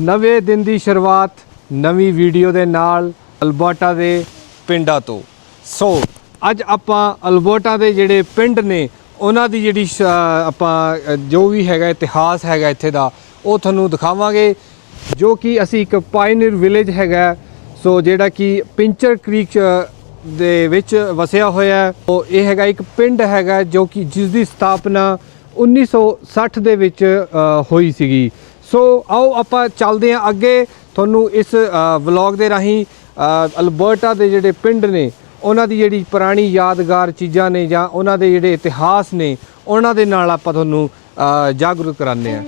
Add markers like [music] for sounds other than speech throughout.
ਨਵੇਂ ਦਿਨ ਦੀ ਸ਼ੁਰੂਆਤ ਨਵੀਂ ਵੀਡੀਓ ਦੇ ਨਾਲ ਅਲਬਰਟਾ ਦੇ ਪਿੰਡਾਂ ਤੋਂ। ਸੋ ਅੱਜ ਆਪਾਂ ਅਲਬਰਟਾ ਦੇ ਜਿਹੜੇ ਪਿੰਡ ਨੇ ਉਹਨਾਂ ਦੀ ਜਿਹੜੀ ਸ਼- ਆਪਾਂ ਜੋ ਵੀ ਹੈਗਾ ਇਤਿਹਾਸ ਹੈਗਾ ਇੱਥੇ ਦਾ ਉਹ ਤੁਹਾਨੂੰ ਦਿਖਾਵਾਂਗੇ ਜੋ ਕਿ ਅਸੀਂ ਇੱਕ ਪਾਇਨੀਅਰ ਵਿਲੇਜ ਹੈਗਾ। ਸੋ ਜਿਹੜਾ ਕਿ ਪਿੰਚਰ ਕ੍ਰੀਕ ਅ, ਦੇ ਵਿੱਚ ਵਸਿਆ ਹੋਇਆ ਹੈ। ਉਹ ਇਹ ਹੈਗਾ ਇੱਕ ਪਿੰਡ ਹੈਗਾ ਜੋ ਕਿ ਜਿਸ ਦੀ ਸਥਾਪਨਾ 1960 ਦੇ ਵਿੱਚ ਹੋਈ ਸੀਗੀ। ਸੋ ਆਓ ਆਪਾਂ ਚੱਲਦੇ ਹਾਂ ਅੱਗੇ। ਤੁਹਾਨੂੰ ਇਸ ਵਲੌਗ ਦੇ ਰਾਹੀਂ ਅਲਬਰਟਾ ਦੇ ਜਿਹੜੇ ਪਿੰਡ ਨੇ, ਉਹਨਾਂ ਦੀ ਜਿਹੜੀ ਪੁਰਾਣੀ ਯਾਦਗਾਰ ਚੀਜ਼ਾਂ ਨੇ ਜਾਂ ਉਹਨਾਂ ਦੇ ਜਿਹੜੇ ਇਤਿਹਾਸ ਨੇ, ਉਹਨਾਂ ਦੇ ਨਾਲ ਆਪਾਂ ਤੁਹਾਨੂੰ ਜਾਗਰੂਕ ਕਰਾਉਂਦੇ ਹਾਂ।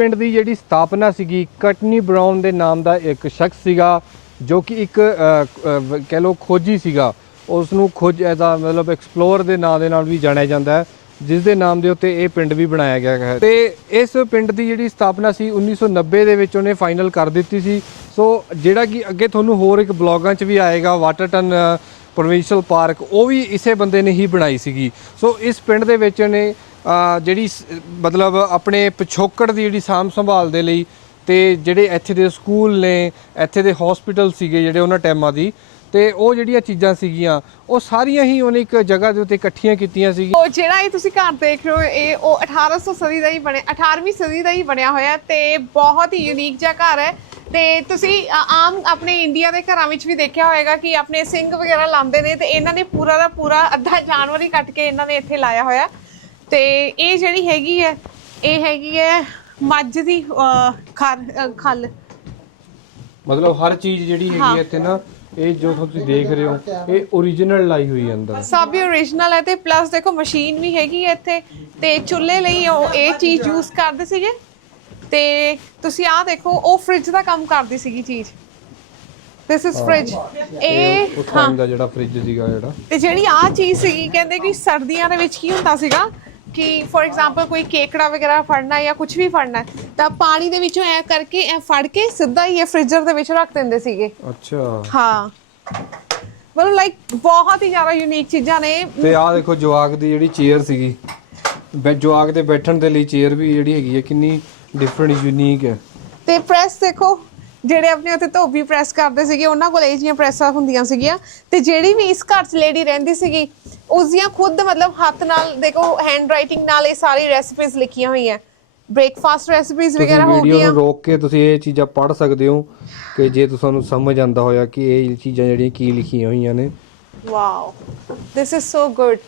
ਪਿੰਡ ਦੀ ਜਿਹੜੀ ਸਥਾਪਨਾ ਸੀਗੀ, ਕਟਨੀ ਬ੍ਰਾਊਨ ਦੇ ਨਾਮ ਦਾ ਇੱਕ ਸ਼ਖਸ ਸੀਗਾ, ਜੋ ਕਿ ਇੱਕ ਕਹਿ ਲਓ ਖੋਜੀ ਸੀਗਾ। ਉਸ ਨੂੰ ਖੋਜ ਐਦਾ ਮਤਲਬ ਐਕਸਪਲੋਰ ਦੇ ਨਾਂ ਦੇ ਨਾਲ ਵੀ ਜਾਣਿਆ ਜਾਂਦਾ ਹੈ, ਜਿਸ ਦੇ ਨਾਮ ਦੇ ਉੱਤੇ ਇਹ ਪਿੰਡ ਵੀ ਬਣਾਇਆ ਗਿਆ ਹੈ। ਤੇ ਇਸ ਪਿੰਡ ਦੀ ਜਿਹੜੀ ਸਥਾਪਨਾ ਸੀ 1990 ਦੇ ਵਿੱਚ ਉਹਨੇ ਫਾਈਨਲ ਕਰ ਦਿੱਤੀ ਸੀ। ਸੋ ਜਿਹੜਾ ਕਿ ਅੱਗੇ ਤੁਹਾਨੂੰ ਹੋਰ ਇੱਕ ਬਲੌਗਾਂ 'ਚ ਵੀ ਆਏਗਾ, ਵਾਟਰਟਨ ਪ੍ਰੋਵਿੰਸ਼ੀਅਲ ਪਾਰਕ, ਉਹ ਵੀ ਇਸੇ ਬੰਦੇ ਨੇ ਹੀ ਬਣਾਈ ਸੀਗੀ। ਸੋ ਇਸ ਪਿੰਡ ਦੇ ਵਿੱਚ ਨੇ ਜਿਹੜੀ ਮਤਲਬ ਆਪਣੇ ਪਿਛੋਕੜ ਦੀ ਜਿਹੜੀ ਸਾਂਭ ਸੰਭਾਲ ਦੇ ਲਈ ਤੇ ਜਿਹੜੇ ਇੱਥੇ ਦੇ ਸਕੂਲ ਨੇ, ਇੱਥੇ ਦੇ ਹਸਪੀਟਲ ਸੀਗੇ ਜਿਹੜੇ ਉਹਨਾਂ ਟਾਈਮਾਂ ਦੀ, ਤੇ ਉਹ ਜਿਹੜੀਆਂ ਚੀਜ਼ਾਂ ਸੀਗੀਆਂ, ਉਹ ਸਾਰੀਆਂ ਹੀ ਉਹਨੇ ਇੱਕ ਜਗ੍ਹਾ ਦੇ ਉੱਤੇ ਇਕੱਠੀਆਂ ਕੀਤੀਆਂ ਸੀਗੀਆਂ। ਉਹ ਜਿਹੜਾ ਇਹ ਤੁਸੀਂ ਘਰ ਦੇਖ ਰਹੇ ਹੋ, ਇਹ ਉਹ 1800 ਸਦੀ ਦਾ ਹੀ ਬਣਿਆ 18ਵੀਂ ਸਦੀ ਦਾ ਹੀ ਬਣਿਆ ਹੋਇਆ ਤੇ ਬਹੁਤ ਹੀ ਯੂਨੀਕ ਜਿਹਾ ਘਰ ਹੈ। ਤੇ ਤੁਸੀਂ ਆਮ ਆਪਣੇ ਇੰਡੀਆ ਦੇ ਘਰਾਂ ਵਿੱਚ ਵੀ ਦੇਖਿਆ ਹੋਵੇਗਾ ਕਿ ਆਪਣੇ ਸਿੰਘ ਵਗੈਰਾ ਲਾਉਂਦੇ ਨੇ ਤੇ ਇਹਨਾਂ ਨੇ ਪੂਰਾ ਦਾ ਪੂਰਾ ਅੱਧਾ ਜਾਨਵਰ ਹੀ ਕੱਟ ਕੇ ਇਹਨਾਂ ਨੇ ਇੱਥੇ ਲਾਇਆ ਹੋਇਆ। ਤੇ ਇਹ ਜਿਹੜੀ ਹੈਗੀ ਹੈ ਇਹ ਹੈਗੀ ਹੈ ਮੱਝ ਦੀ ਖੱਲ। ਮਤਲਬ ਹਰ ਚੀਜ਼ ਜਿਹੜੀ ਹੈਗੀ ਹਾਂ। ਇੱਥੇ ਨਾ ਇਹ ਜੋ ਤੁਸੀਂ ਦੇਖ ਰਹੇ ਹੋ ਇਹ ਓਰੀਜਨਲ ਲਾਈ ਹੋਈ ਹੈ ਅੰਦਰ। ਸਭ ਹੀ ਓਰੀਜਨਲ ਹੈ ਤੇ ਪਲੱਸ ਦੇਖੋ ਮਸ਼ੀਨ ਵੀ ਹੈਗੀ ਹੈ ਇੱਥੇ। ਤੇ ਚੁੱਲ੍ਹੇ ਲਈ ਉਹ ਇਹ ਚੀਜ਼ ਯੂਜ਼ ਕਰਦੇ ਸੀਗੇ। ਤੇ ਤੁਸੀਂ ਆਹ ਦੇਖੋ ਉਹ ਫ੍ਰਿਜ ਦਾ ਕੰਮ ਕਰਦੀ ਸੀਗੀ ਚੀਜ਼। ਦਿਸ ਇਜ਼ ਫ੍ਰਿਜ ਇਹ ਉਸ ਹਾਂ। ਟਾਈਮ ਦਾ ਜਿਹੜਾ ਫ੍ਰਿਜ ਸੀਗਾ ਜਿਹੜਾ। ਤੇ ਜਿਹੜੀ ਆਹ ਚੀਜ਼ ਸੀਗੀ ਕਹਿੰਦੇ ਕਿ ਸਰਦੀਆਂ ਦੇ ਵਿੱਚ ਕੀ ਹੁੰਦਾ ਸੀਗਾ? ਕਿ ਫੋਰ ਐਗਜ਼ਾਮਪਲ ਕੋਈ ਕੇਕੜਾ ਵਗੈਰਾ ਫੜਨਾ ਜਾਂ ਕੁਝ ਵੀ ਫੜਨਾ ਹੈ, ਤਾਂ ਪਾਣੀ ਦੇ ਵਿੱਚੋਂ ਐ ਕਰਕੇ ਐ ਫੜ ਕੇ ਸਿੱਧਾ ਹੀ ਇਹ ਫ੍ਰਿਜਰ ਦੇ ਵਿੱਚ ਰੱਖ ਦਿੰਦੇ ਸੀਗੇ। ਅੱਛਾ। ਹਾਂ। ਮਤਲਬ ਲਾਈਕ ਬਹੁਤ ਹੀ ਜ਼ਿਆਦਾ ਯੂਨੀਕ ਚੀਜ਼ਾਂ ਨੇ। ਤੇ ਆਹ ਦੇਖੋ ਜਵਾਕ ਦੀ ਜਿਹੜੀ ਚੇਅਰ ਸੀਗੀ ਬੈ ਜਵਾਕ ਦੇ ਬੈਠਣ ਦੇ ਲਈ ਚੇਅਰ ਵੀ ਜਿਹੜੀ ਹੈਗੀ ਹੈ ਕਿੰਨੀ ਡਿਫਰੈਂਟ ਯੂਨੀਕ ਹੈ। ਤੇ ਪ੍ਰੈਸ ਦੇਖੋ ਜਿਹੜੇ ਆਪਣੇ ਉੱਤੇ ਧੋਬੀ ਪ੍ਰੈਸ ਕਰਦੇ ਸੀਗੇ ਉਹਨਾਂ ਕੋਲ ਇਹ ਜੀਆਂ ਪ੍ਰੈਸਾਂ ਹੁੰਦੀਆਂ ਸੀਗੀਆਂ। ਤੇ ਜਿਹੜੀ ਵੀ ਇਸ ਘਰ 'ਚ ਲੇਡੀ ਰਹਿੰਦੀ ਸੀਗੀ ਉਸ ਦੀਆਂ ਖੁਦ ਮਤਲਬ ਹੱਥ ਨਾਲ ਦੇਖੋ ਹੈਂਡ ਰਾਈਟਿੰਗ ਨਾਲ ਇਹ ਸਾਰੀ ਰੈਸਪੀਜ਼ ਲਿਖੀਆਂ ਹੋਈਆਂ। ਬ੍ਰੇਕਫਾਸਟ ਰੈਸਪੀਜ਼ ਵਗੈਰਾ ਹੋ ਵੀਡੀਓ ਗਈਆਂ। ਨੂੰ ਰੋਕ ਕੇ ਤੁਸੀਂ ਇਹ ਚੀਜ਼ਾਂ ਪੜ੍ਹ ਸਕਦੇ ਹੋ ਕਿ ਜੇ ਤੁਹਾਨੂੰ ਸਮਝ ਆਂਦਾ ਹੋਇਆ ਕਿ ਇਹ ਚੀਜ਼ਾਂ ਜਿਹੜੀਆਂ ਕੀ ਲਿਖੀਆਂ ਹੋਈਆਂ ਨੇ। Wow this is so good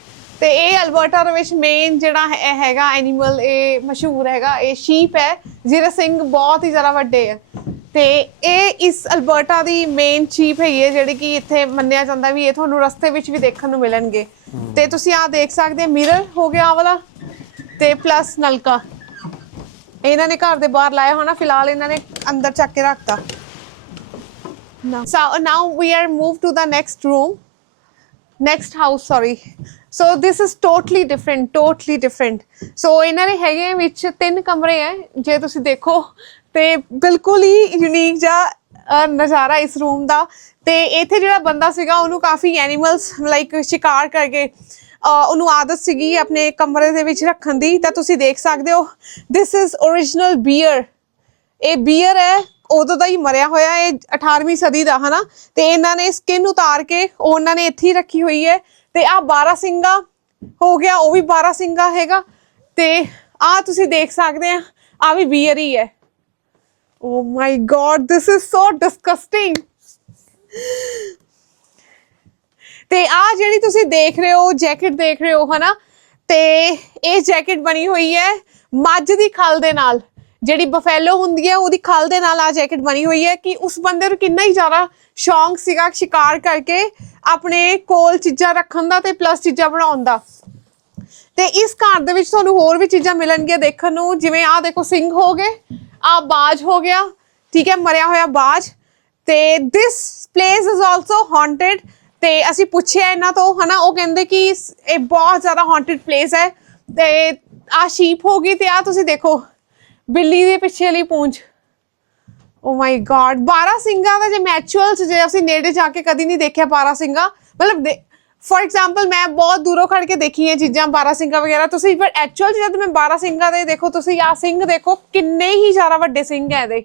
ਤੇ ਇਹ ਅਲਬਰਟਾ ਦੇ ਵਿੱਚ ਮੇਨ ਜਿਹੜਾ ਹੈ- ਹੈਗਾ ਐਨੀਮਲ ਇਹ ਮਸ਼ਹੂਰ ਹੈਗਾ ਇਹ ਸ਼ੀਪ ਹੈ ਜਿਹਦੇ ਸਿੰਘ ਬਹੁਤ ਹੀ ਜ਼ਿਆਦਾ ਵੱਡੇ ਹੈ ਤੇ ਇਹ ਇਸ ਅਲਬਰਟਾ ਦੀ ਮੇਨ ਸ਼ੀਪ ਹੈਗੀ ਹੈ ਜਿਹੜੀ ਕਿ ਇੱਥੇ ਮੰਨਿਆ ਜਾਂਦਾ ਵੀ ਇਹ ਤੁਹਾਨੂੰ ਰਸਤੇ ਵਿੱਚ ਵੀ ਦੇਖਣ ਨੂੰ ਮਿਲਣਗੇ। ਤੇ ਤੁਸੀਂ ਆਹ ਦੇਖ ਸਕਦੇ ਮਿਰਰ ਹੋ ਗਿਆ ਆਹ ਵਾਲਾ ਤੇ ਪਲੱਸ ਨਲਕਾ। ਇਹਨਾਂ ਨੇ ਘਰ ਦੇ ਬਾਹਰ ਲਾਇਆ ਹੋਣਾ, ਫਿਲਹਾਲ ਇਹਨਾਂ ਨੇ ਅੰਦਰ ਚੱਕ ਕੇ ਰੱਖਤਾ। Now so uh, now we are moved to the next room. Next house, sorry. So, this is totally different totally different. So, ਇਹਨਾਂ ਦੇ ਹੈਗੇ ਵਿੱਚ ਤਿੰਨ ਕਮਰੇ ਹੈ, ਜੇ ਤੁਸੀਂ ਦੇਖੋ, ਤੇ ਬਿਲਕੁਲ ਹੀ ਯੂਨੀਕ ਜਿਹਾ ਨਜ਼ਾਰਾ ਇਸ ਰੂਮ ਦਾ। ਤੇ ਇੱਥੇ ਜਿਹੜਾ ਬੰਦਾ ਸੀਗਾ, ਉਹਨੂੰ ਕਾਫੀ ਐਨੀਮਲਸ ਲਾਈਕ ਸ਼ਿਕਾਰ ਕਰਕੇ ਉਹਨੂੰ ਆਦਤ ਸੀਗੀ ਆਪਣੇ ਕਮਰੇ ਦੇ ਵਿੱਚ ਰੱਖਣ ਦੀ। ਤਾਂ ਤੁਸੀਂ ਦੇਖ ਸਕਦੇ ਹੋ, this ਇਜ਼ original ਬੀਅਰ ਇਹ ਬੀਅਰ ਹੈ, ਉਦੋਂ ਦਾ ਹੀ ਮਰਿਆ ਹੋਇਆ ਇਹ 18ਵੀਂ ਸਦੀ ਦਾ, ਹਨਾ? ਤੇ ਇਹਨਾਂ ਨੇ ਸਕਿਨ ਉਤਾਰ ਕੇ, ਉਹ ਉਹਨਾਂ ਨੇ ਇੱਥੇ ਹੀ ਰੱਖੀ ਹੋਈ ਹੈ। ਤੇ ਆ 12 ਸਿੰਘਾ ਹੋ ਗਿਆ, ਉਹ ਵੀ 12 ਸਿੰਘਾ ਹੈਗਾ। ਤੇ ਆ ਤੁਸੀਂ ਦੇਖ ਸਕਦੇ ਆ ਆ ਵੀ ਬੀਅਰ ਹੀ ਹੈ। ਓ my god this is so disgusting ਤੇ ਆ ਜਿਹੜੀ ਤੁਸੀਂ ਦੇਖ ਰਹੇ ਹੋ ਜੈਕਟ ਦੇਖ ਰਹੇ ਹੋ, ਹਨਾ, ਤੇ ਇਹ ਜੈਕਟ ਬਣੀ ਹੋਈ ਹੈ ਮੱਝ ਦੀ ਖਲ ਦੇ ਨਾਲ। ਜਿਹੜੀ ਬਫੈਲੋ ਹੁੰਦੀ ਹੈ, ਉਹਦੀ ਖਲ ਦੇ ਨਾਲ ਆ ਜੈਕਟ ਬਣੀ ਹੋਈ ਹੈ ਕਿ ਉਸ ਬੰਦੇ ਨੂੰ ਕਿੰਨਾ ਹੀ ਜ਼ਿਆਦਾ ਸ਼ੌਂਕ ਸੀਗਾ ਸ਼ਿਕਾਰ ਕਰਕੇ ਆਪਣੇ ਕੋਲ ਚੀਜ਼ਾਂ ਰੱਖਣ ਦਾ ਤੇ ਪਲੱਸ ਚੀਜ਼ਾਂ ਬਣਾਉਣ ਦਾ। ਤੇ ਇਸ ਘਰ ਦੇ ਵਿੱਚ ਤੁਹਾਨੂੰ ਹੋਰ ਵੀ ਚੀਜ਼ਾਂ ਮਿਲਣਗੀਆਂ ਦੇਖਣ ਨੂੰ, ਜਿਵੇਂ ਆਹ ਦੇਖੋ, ਸਿੰਘ ਹੋ ਗਏ ਆ ਬਾਜ ਹੋ ਗਿਆ, ਠੀਕ ਹੈ, ਮਰਿਆ ਹੋਇਆ ਬਾਜ। ਤੇ this place is also haunted. ਤੇ ਅਸੀਂ ਪੁੱਛਿਆ ਇਹਨਾਂ ਤੋਂ, ਹਨਾ, ਉਹ ਕਹਿੰਦੇ ਕਿ ਇਹ ਬਹੁਤ ਜ਼ਿਆਦਾ haunted place ਹੈ। ਤੇ ਆ ਸ਼ੀਪ ਹੋ ਗਈ ਤੇ ਆ ਤੁਸੀਂ ਦੇਖੋ, ਬਿੱਲੀ ਦੇ ਪਿੱਛੇ ਵਾਲੀ ਪੂੰਛ ਓ ਮਾਈ ਗॉड 12 ਸਿੰਘਾਂ ਦਾ ਜੇ ਮੈਚੁਅਲਸ ਜੇ ਅਸੀਂ ਨੇੜੇ ਜਾ ਕੇ ਕਦੀ ਨਹੀਂ ਦੇਖਿਆ 12 ਸਿੰਘਾਂ, ਮਤਲਬ ਫੋਰ ਐਗਜ਼ਾਮਪਲ ਮੈਂ ਬਹੁਤ ਦੂਰੋਂ ਖੜ ਕੇ ਦੇਖੀ ਚੀਜ਼ਾਂ 12 ਸਿੰਘਾਂ ਵਗੈਰਾ। ਤੁਸੀਂ ਪਰ ਐਕਚੁਅਲ ਜਦ ਮੈਂ 12 ਸਿੰਘਾਂ ਦੇ ਦੇਖੋ, ਤੁਸੀਂ ਆ ਸਿੰਘ ਦੇਖੋ, ਕਿੰਨੇ ਹੀ ਜ਼ਿਆਦਾ ਵੱਡੇ ਸਿੰਘ ਹੈ ਇਹਦੇ।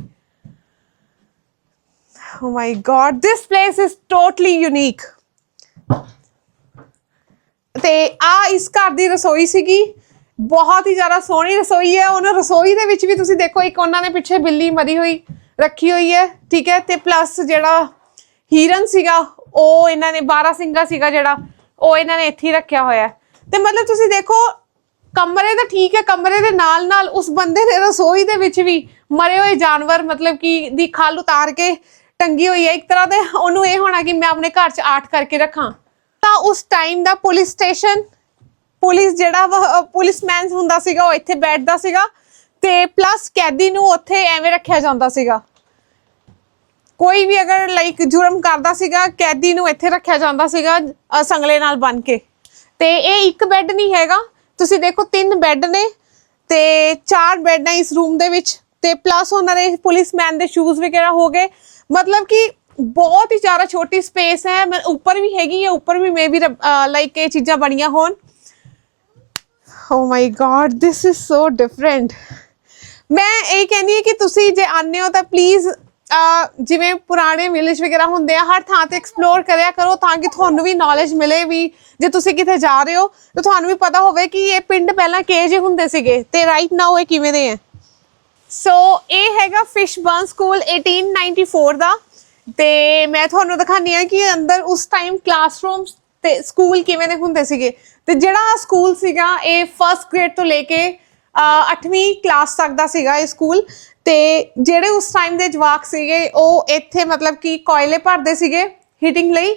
ਓ my god this place is totally unique. ਤੇ ਆ ਇਸ ਘਰ ਦੀ ਰਸੋਈ ਸੀਗੀ। ਬਹੁਤ ਹੀ ਜ਼ਿਆਦਾ ਸੋਹਣੀ ਰਸੋਈ ਹੈ। ਉਹਨਾਂ ਰਸੋਈ ਦੇ ਵਿੱਚ ਵੀ ਤੁਸੀਂ ਦੇਖੋ, ਇੱਕ ਉਹਨਾਂ ਨੇ ਪਿੱਛੇ ਬਿੱਲੀ ਮਰੀ ਹੋਈ, ਰੱਖੀ ਹੋਈ ਹੈ। ਠੀਕ ਹੈ, ਤੇ ਪਲੱਸ ਜਿਹੜਾ ਹੀਰਨ ਸੀਗਾ, ਉਹ ਇਹਨਾਂ ਨੇ 12 ਸਿੰਘਾ ਸੀਗਾ ਜਿਹੜਾ, ਉਹ ਇਹਨਾਂ ਨੇ ਇੱਥੇ ਰੱਖਿਆ ਹੋਇਆ ਤੇ ਮਤਲਬ ਤੁਸੀਂ ਦੇਖੋ, ਕਮਰੇ ਤਾਂ ਠੀਕ ਹੈ, ਕਮਰੇ ਦੇ ਨਾਲ ਨਾਲ ਉਸ ਬੰਦੇ ਦੇ ਰਸੋਈ ਦੇ ਵਿੱਚ ਵੀ ਮਰੇ ਹੋਏ ਜਾਨਵਰ, ਮਤਲਬ ਕਿ ਦੀ ਖਾਲ ਉਤਾਰ ਕੇ ਟੰਗੀ ਹੋਈ ਹੈ, ਇੱਕ ਤਰ੍ਹਾਂ ਦੇ ਉਹਨੂੰ ਇਹ ਹੋਣਾ ਕਿ ਮੈਂ ਆਪਣੇ ਘਰ 'ਚ ਆਰਟ ਕਰਕੇ ਰੱਖਾਂ। ਤਾਂ ਉਸ ਟਾਈਮ ਦਾ ਪੁਲਿਸ ਸਟੇਸ਼ਨ ਪੁਲਿਸ ਜਿਹੜਾ ਪੁਲਿਸਮੈਨ ਹੁੰਦਾ ਸੀਗਾ, ਉਹ ਇੱਥੇ ਬੈਠਦਾ ਸੀਗਾ ਤੇ ਪਲੱਸ ਕੈਦੀ ਨੂੰ ਉੱਥੇ ਐਵੇਂ ਰੱਖਿਆ ਜਾਂਦਾ ਸੀਗਾ। ਕੋਈ ਵੀ ਅਗਰ ਲਾਈਕ ਜੁਰਮ ਕਰਦਾ ਸੀਗਾ, ਕੈਦੀ ਨੂੰ ਇੱਥੇ ਰੱਖਿਆ ਜਾਂਦਾ ਸੀਗਾ ਸੰਗਲੇ ਨਾਲ ਬੰਨ ਕੇ। ਤੇ ਇਹ ਇੱਕ ਬੈੱਡ ਨਹੀਂ ਹੈਗਾ। ਤੁਸੀਂ ਦੇਖੋ, ਤਿੰਨ ਬੈੱਡ ਨੇ ਤੇ ਚਾਰ ਬੈੱਡ ਨੇ ਇਸ ਰੂਮ ਦੇ ਵਿੱਚ। ਤੇ ਪਲੱਸ ਉਹਨਾਂ ਦੇ ਪੁਲਿਸਮੈਨ ਦੇ ਸ਼ੂਜ਼ ਵਗੈਰਾ ਹੋ ਗਏ। ਮਤਲਬ ਕਿ ਬਹੁਤ ਹੀ ਜ਼ਿਆਦਾ ਛੋਟੀ ਸਪੇਸ ਹੈ, ਮੈਂ ਉੱਪਰ ਵੀ ਹੈਗੀ ਹੈ ਉੱਪਰ ਵੀ ਮੇ ਵੀ ਲਾਈਕ ਇਹ ਚੀਜ਼ਾਂ ਬਣੀਆਂ ਹੋਣ। ਓ my god this is so different ਮੈਂ ਇਹ ਕਹਿੰਦੀ ਹਾਂ ਕਿ ਤੁਸੀਂ ਜੇ ਆਨੇ ਹੋ ਤਾਂ ਪਲੀਜ਼ ਜਿਵੇਂ ਪੁਰਾਣੇ ਵਿਲੇਜ ਵਗੈਰਾ ਹੁੰਦੇ ਆ, ਹਰ ਥਾਂ ਤੇ ਐਕਸਪਲੋਰ ਕਰਿਆ ਕਰੋ ਤਾਂ ਕਿ ਤੁਹਾਨੂੰ ਵੀ ਨੌਲੇਜ ਮਿਲੇ ਵੀ ਜੇ ਤੁਸੀਂ ਕਿਤੇ ਜਾ ਰਹੇ ਹੋ, ਤਾਂ ਤੁਹਾਨੂੰ ਵੀ ਪਤਾ ਹੋਵੇ ਕਿ ਇਹ ਪਿੰਡ ਪਹਿਲਾਂ ਕਿਹੋ ਜਿਹੇ ਹੁੰਦੇ ਸੀਗੇ ਤੇ ਰਾਈਟ ਨਾਓ ਇਹ ਕਿਵੇਂ ਦੇ ਹੈ ਸੋ ਇਹ ਹੈਗਾ ਫਿਸ਼ ਬਰਨ ਸਕੂਲ 1894 ਦਾ। ਤੇ ਮੈਂ ਤੁਹਾਨੂੰ ਦਿਖਾਨੀ ਆ ਕਿ ਅੰਦਰ ਉਸ ਟਾਈਮ ਕਲਾਸਰੂਮਸ ਤੇ ਸਕੂਲ ਕਿਵੇਂ ਦੇ ਹੁੰਦੇ ਸੀਗੇ। ਤੇ ਜਿਹੜਾ ਸਕੂਲ ਸੀਗਾ, ਇਹ ਫਸਟ ਗ੍ਰੇਡ ਤੋਂ ਲੈ ਕੇ 8ਵੀਂ ਕਲਾਸ ਤੱਕ ਦਾ ਸੀਗਾ ਇਹ ਸਕੂਲ ਤੇ ਜਿਹੜੇ ਉਸ ਟਾਈਮ ਦੇ ਜਵਾਕ ਸੀਗੇ, ਉਹ ਇੱਥੇ ਮਤਲਬ ਕਿ ਕੋਇਲੇ ਭਰਦੇ ਸੀਗੇ ਹੀਟਿੰਗ ਲਈ।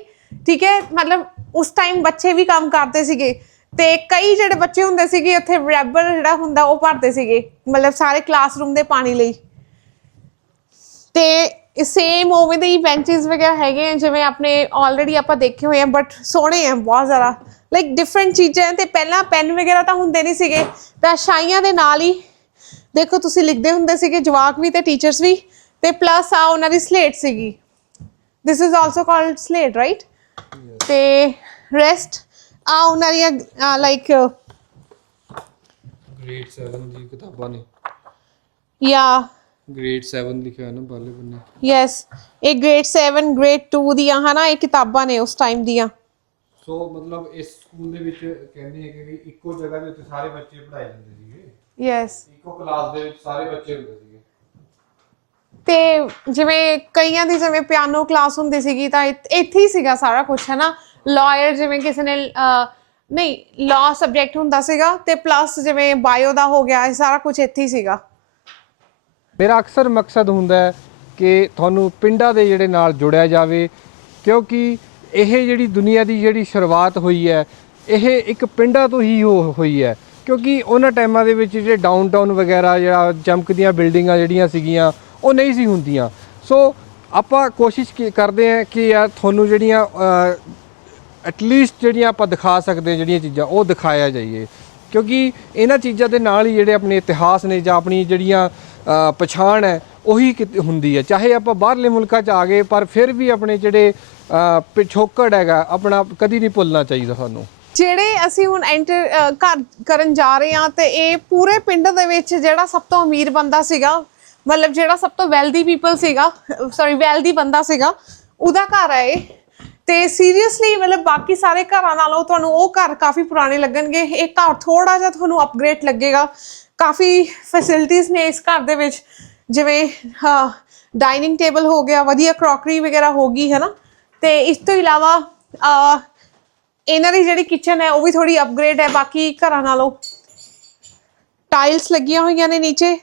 ਠੀਕ ਹੈ? ਮਤਲਬ ਉਸ ਟਾਈਮ ਬੱਚੇ ਵੀ ਕੰਮ ਕਰਦੇ ਸੀਗੇ। ਤੇ ਕਈ ਜਿਹੜੇ ਬੱਚੇ ਹੁੰਦੇ ਸੀਗੇ ਉੱਥੇ ਰੈਬਰ ਜਿਹੜਾ ਹੁੰਦਾ ਉਹ ਭਰਦੇ ਸੀਗੇ ਮਤਲਬ ਸਾਰੇ ਕਲਾਸਰੂਮ ਦੇ ਪਾਣੀ ਲਈ। ਤੇ ਸੇਮ ਉਵੇਂ ਦੇ ਹੀ ਬੈਂਚਸ ਵਗੈਰਾ ਹੈਗੇ ਆ ਜਿਵੇਂ ਆਪਣੇ ਆਲਰੇਡੀ ਆਪਾਂ ਦੇਖੇ ਹੋਏ ਆ ਬਟ ਸੋਹਣੇ ਆ ਬਹੁਤ ਜ਼ਿਆਦਾ। ਲਾਈਕ ਡਿਫਰੈਂਟ ਚੀਜ਼ਾਂ ਤੇ ਪਹਿਲਾਂ ਪੈਨ ਵਗੈਰਾ ਤਾਂ ਹੁੰਦੇ ਨਹੀਂ ਸੀਗੇ ਤਾਂ ਸ਼ਾਈਆਂ ਦੇ ਨਾਲ ਹੀ ਦੇਖੋ ਤੁਸੀਂ ਲਿਖਦੇ ਹੁੰਦੇ ਸੀਗੇ ਜਵਾਕ ਵੀ ਤੇ ਟੀਚਰਸ ਵੀ ਤੇ ਪਲੱਸ ਆ ਉਹਨਾਂ ਦੀ ਸਲੇਟ ਸੀਗੀ। This is also called slate right? ਤੇ ਰੈਸਟ ਆ ਉਹਨਾਂ ਦੀਆਂ ਲਾਈਕ ਗ੍ਰੇਡ 7 ਦੀ ਕਿਤਾਬਾਂ ਨੇ। ਯਾ। ਗ੍ਰੇਡ 7 ਲਿਖਿਆ ਹੈ ਨਾ ਬਾਲੇ ਬੰਨੇ। ਯੈਸ ਇਹ ਗ੍ਰੇਡ 7 ਗ੍ਰੇਡ 2 ਦੀਆਂ ਹਨਾ ਇਹ ਕਿਤਾਬਾਂ ਨੇ ਉਸ ਟਾਈਮ ਦੀਆਂ। ਸੋ ਮਤਲਬ ਇਸ ਸਕੂਲ ਦੇ ਵਿੱਚ ਕਹਿੰਦੇ ਹੈ ਕਿ ਇੱਕੋ ਜਗ੍ਹਾ ਦੇ ਉੱਤੇ ਸਾਰੇ ਬੱਚੇ ਪੜ੍ਹਾਏ ਜਾਂਦੇ ਸੀਗੇ। ਯੈਸ ਇੱਕੋ ਕਲਾਸ ਦੇ ਵਿੱਚ ਸਾਰੇ ਬੱਚੇ ਹੁੰਦੇ ਸੀਗੇ। ਤੇ ਜਿਵੇਂ ਕਈਆਂ ਦੀ ਜਿਵੇਂ ਪਿਆਨੋ ਕਲਾਸ ਹੁੰਦੀ ਸੀਗੀ ਤਾਂ ਇੱਥ- ਹੀ ਸੀਗਾ ਸਾਰਾ ਕੁਝ ਹਨਾ। ਲਾਇਰ ਜਿਵੇਂ ਕਿਸੇ ਨੇ ਨਹੀਂ ਲਾ ਸਬਜੈਕਟ ਹੁੰਦਾ ਸੀਗਾ ਤੇ ਪਲੱਸ ਜਿਵੇਂ ਬਾਇਓ ਦਾ ਹੋ ਗਿਆ, ਇਹ ਸਾਰਾ ਕੁਝ ਇੱਥੇ ਹੀ ਸੀਗਾ। ਮੇਰਾ ਅਕਸਰ ਮਕਸਦ ਹੁੰਦਾ ਹੈ ਕਿ ਤੁਹਾਨੂੰ ਪਿੰਡਾਂ ਦੇ ਜਿਹੜੇ ਨਾਲ ਜੁੜਿਆ ਜਾਵੇ, ਕਿਉਂਕਿ ਇਹ ਜਿਹੜੀ ਦੁਨੀਆ ਦੀ ਜਿਹੜੀ ਸ਼ੁਰੂਆਤ ਹੋਈ ਹੈ, ਇਹ ਇੱਕ ਪਿੰਡਾਂ ਤੋਂ ਹੀ ਹੋ- ਹੋਈ ਹੈ। ਕਿਉਂਕਿ ਉਹਨਾਂ ਟਾਈਮਾਂ ਦੇ ਵਿੱਚ ਜਿਹੜੇ ਡਾਊਨਟਾਊਨ ਵਗੈਰਾ ਜਿਹੜਾ ਚਮਕਦੀਆਂ ਬਿਲਡਿੰਗਾਂ ਜਿਹੜੀਆਂ ਸੀਗੀਆਂ, ਉਹ ਨਹੀਂ ਸੀ ਹੁੰਦੀਆਂ। ਸੋ ਆਪਾਂ ਕੋਸ਼ਿਸ਼ ਕੀ- ਕਰਦੇ ਹਾਂ ਕਿ ਯਾਰ ਤੁਹਾਨੂੰ ਜਿਹੜੀਆਂ ਐਟਲੀਸਟ ਜਿਹੜੀਆਂ ਆਪਾਂ ਦਿਖਾ ਸਕਦੇ ਜਿਹੜੀਆਂ ਚੀਜ਼ਾਂ, ਉਹ ਦਿਖਾਇਆ ਜਾਈਏ। ਕਿਉਂਕਿ ਇਹਨਾਂ ਚੀਜ਼ਾਂ ਦੇ ਨਾਲ ਹੀ ਜਿਹੜੇ ਆਪਣੇ ਇਤਿਹਾਸ ਨੇ ਜਾਂ ਆਪਣੀ ਜਿਹੜੀਆਂ ਪਛਾਣ ਹੈ, ਉਹੀ ਕਿਤੇ, ਹੁੰਦੀ ਹੈ। ਚਾਹੇ ਆਪਾਂ ਬਾਹਰਲੇ ਮੁਲਕਾਂ 'ਚ ਆ ਗਏ, ਪਰ ਫਿਰ ਵੀ ਆਪਣੇ ਜਿਹੜੇ ਪਿਛੋਕੜ ਹੈਗਾ, ਆਪਣਾ ਕਦੀ ਨਹੀਂ ਭੁੱਲਣਾ ਚਾਹੀਦਾ ਸਾਨੂੰ। ਜਿਹੜੇ ਅਸੀਂ ਹੁਣ ਐਂਟਰ ਕਰ ਕਰਨ ਜਾ ਰਹੇ ਹਾਂ, ਤੇ ਇਹ ਪੂਰੇ ਪਿੰਡ ਦੇ ਵਿੱਚ ਜਿਹੜਾ ਸਭ ਤੋਂ ਅਮੀਰ ਬੰਦਾ ਸੀਗਾ, ਮਤਲਬ ਜਿਹੜਾ ਸਭ ਤੋਂ ਵੈਲਦੀ ਪੀਪਲ ਸੀਗਾ ਸੌਰੀ ਵੈਲਦੀ ਬੰਦਾ ਸੀਗਾ, ਉਹਦਾ ਘਰ ਹੈ ਇਹ। ਤੇ ਸੀਰੀਅਸਲੀ ਮਤਲਬ ਬਾਕੀ ਸਾਰੇ ਘਰਾਂ ਨਾਲੋਂ ਤੁਹਾਨੂੰ ਉਹ ਘਰ ਕਾਫੀ ਪੁਰਾਣੇ ਲੱਗਣਗੇ। ਇਹ ਘਰ ਥੋੜਾ ਜਿਹਾ ਤੁਹਾਨੂੰ ਅਪਗ੍ਰੇਡ ਲੱਗੇਗਾ। ਕਾਫੀ ਫੈਸਿਲਿਟੀਆਂ ਨੇ ਇਸ ਘਰ ਦੇ ਵਿੱਚ। ਜਿਵੇਂ ਡਾਈਨਿੰਗ ਟੇਬਲ ਹੋ ਗਿਆ, ਵਧੀਆ ਕਰੋਕਰੀ ਵਗੈਰਾ ਹੋ ਗਈ ਹੈ ਨਾ ਤੇ ਇਸ ਤੋਂ ਇਲਾਵਾ ਇਹਨਾਂ ਦੀ ਜਿਹੜੀ ਕਿਚਨ ਹੈ, ਉਹ ਵੀ ਥੋੜੀ ਅਪਗ੍ਰੇਡ ਹੈ। ਬਾਕੀ ਘਰਾਂ ਨਾਲੋਂ ਟਾਈਲਸ ਲੱਗੀਆਂ ਹੋਈਆਂ ਨੇ ਨੀਚੇ।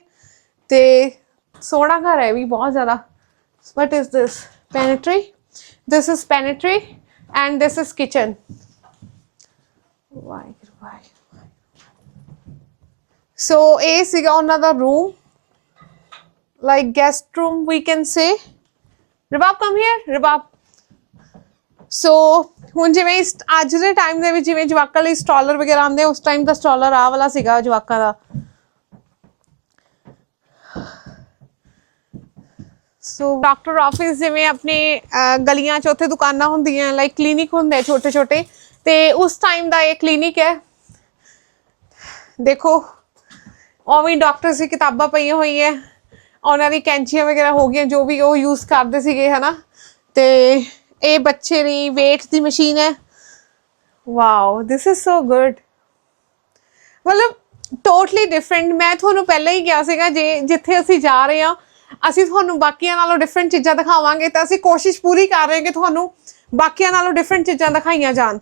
ਤੇ ਸੋਹਣਾ ਘਰ ਹੈ ਵੀ, ਬਹੁਤ ਜ਼ਿਆਦਾ। What is this pantry this is pantry and this is kitchen. So ਇਹ ਸੀਗਾ ਉਹਨਾਂ ਦਾ room like guest room we can say. Rabab come here Rabab so ਹੁਣ ਜਿਵੇਂ ਅੱਜ ਦੇ ਟਾਈਮ ਦੇ ਵਿੱਚ ਜਿਵੇਂ ਜਵਾਕਾਂ ਲਈ ਸਟਾਲਰ ਵਗੈਰਾ ਆਉਂਦੇ ਆ, ਉਸ ਟਾਈਮ ਦਾ ਸਟਾਲਰ ਆ ਵਾਲਾ ਸੀਗਾ ਜਵਾਕਾਂ ਦਾ। ਸੋ ਡਾਕਟਰ ਆਫਿਸ ਜਿਵੇਂ ਆਪਣੇ ਗਲੀਆਂ 'ਚ ਉੱਥੇ ਦੁਕਾਨਾਂ ਹੁੰਦੀਆਂ ਲਾਈਕ ਕਲੀਨਿਕ ਹੁੰਦੇ ਛੋਟੇ ਛੋਟੇ, ਤੇ ਉਸ ਟਾਈਮ ਦਾ ਇਹ ਕਲੀਨਿਕ ਹੈ। ਦੇਖੋ, ਉਵੇਂ ਡਾਕਟਰਸ ਦੀ ਕਿਤਾਬਾਂ ਪਈਆਂ ਹੋਈਆਂ, ਉਹਨਾਂ ਦੀ ਕੈਂਚੀਆਂ ਵਗੈਰਾ ਹੋ ਗਈਆਂ, ਜੋ ਵੀ ਉਹ ਯੂਜ਼ ਕਰਦੇ ਸੀਗੇ, ਹਨਾ। ਤੇ ਇਹ ਬੱਚੇ ਦੀ weight ਦੀ ਮਸ਼ੀਨ ਹੈ। Wow this is so good ਮਤਲਬ ਟੋਟਲੀ ਡਿਫਰੈਂਟ ਮੈਂ ਤੁਹਾਨੂੰ ਪਹਿਲਾਂ ਹੀ ਕਿਹਾ ਸੀਗਾ, ਜੇ, ਜਿੱਥੇ ਅਸੀਂ ਜਾ ਰਹੇ ਹਾਂ ਅਸੀਂ ਤੁਹਾਨੂੰ ਬਾਕੀਆਂ ਨਾਲੋਂ ਡਿਫਰੈਂਟ ਚੀਜ਼ਾਂ ਦਿਖਾਵਾਂਗੇ ਤਾਂ ਅਸੀਂ ਕੋਸ਼ਿਸ਼ ਪੂਰੀ ਕਰ ਰਹੇ ਹਾਂ ਕਿ ਤੁਹਾਨੂੰ ਬਾਕੀਆਂ ਨਾਲੋਂ ਡਿਫਰੈਂਟ ਚੀਜ਼ਾਂ ਦਿਖਾਈਆਂ ਜਾਣ।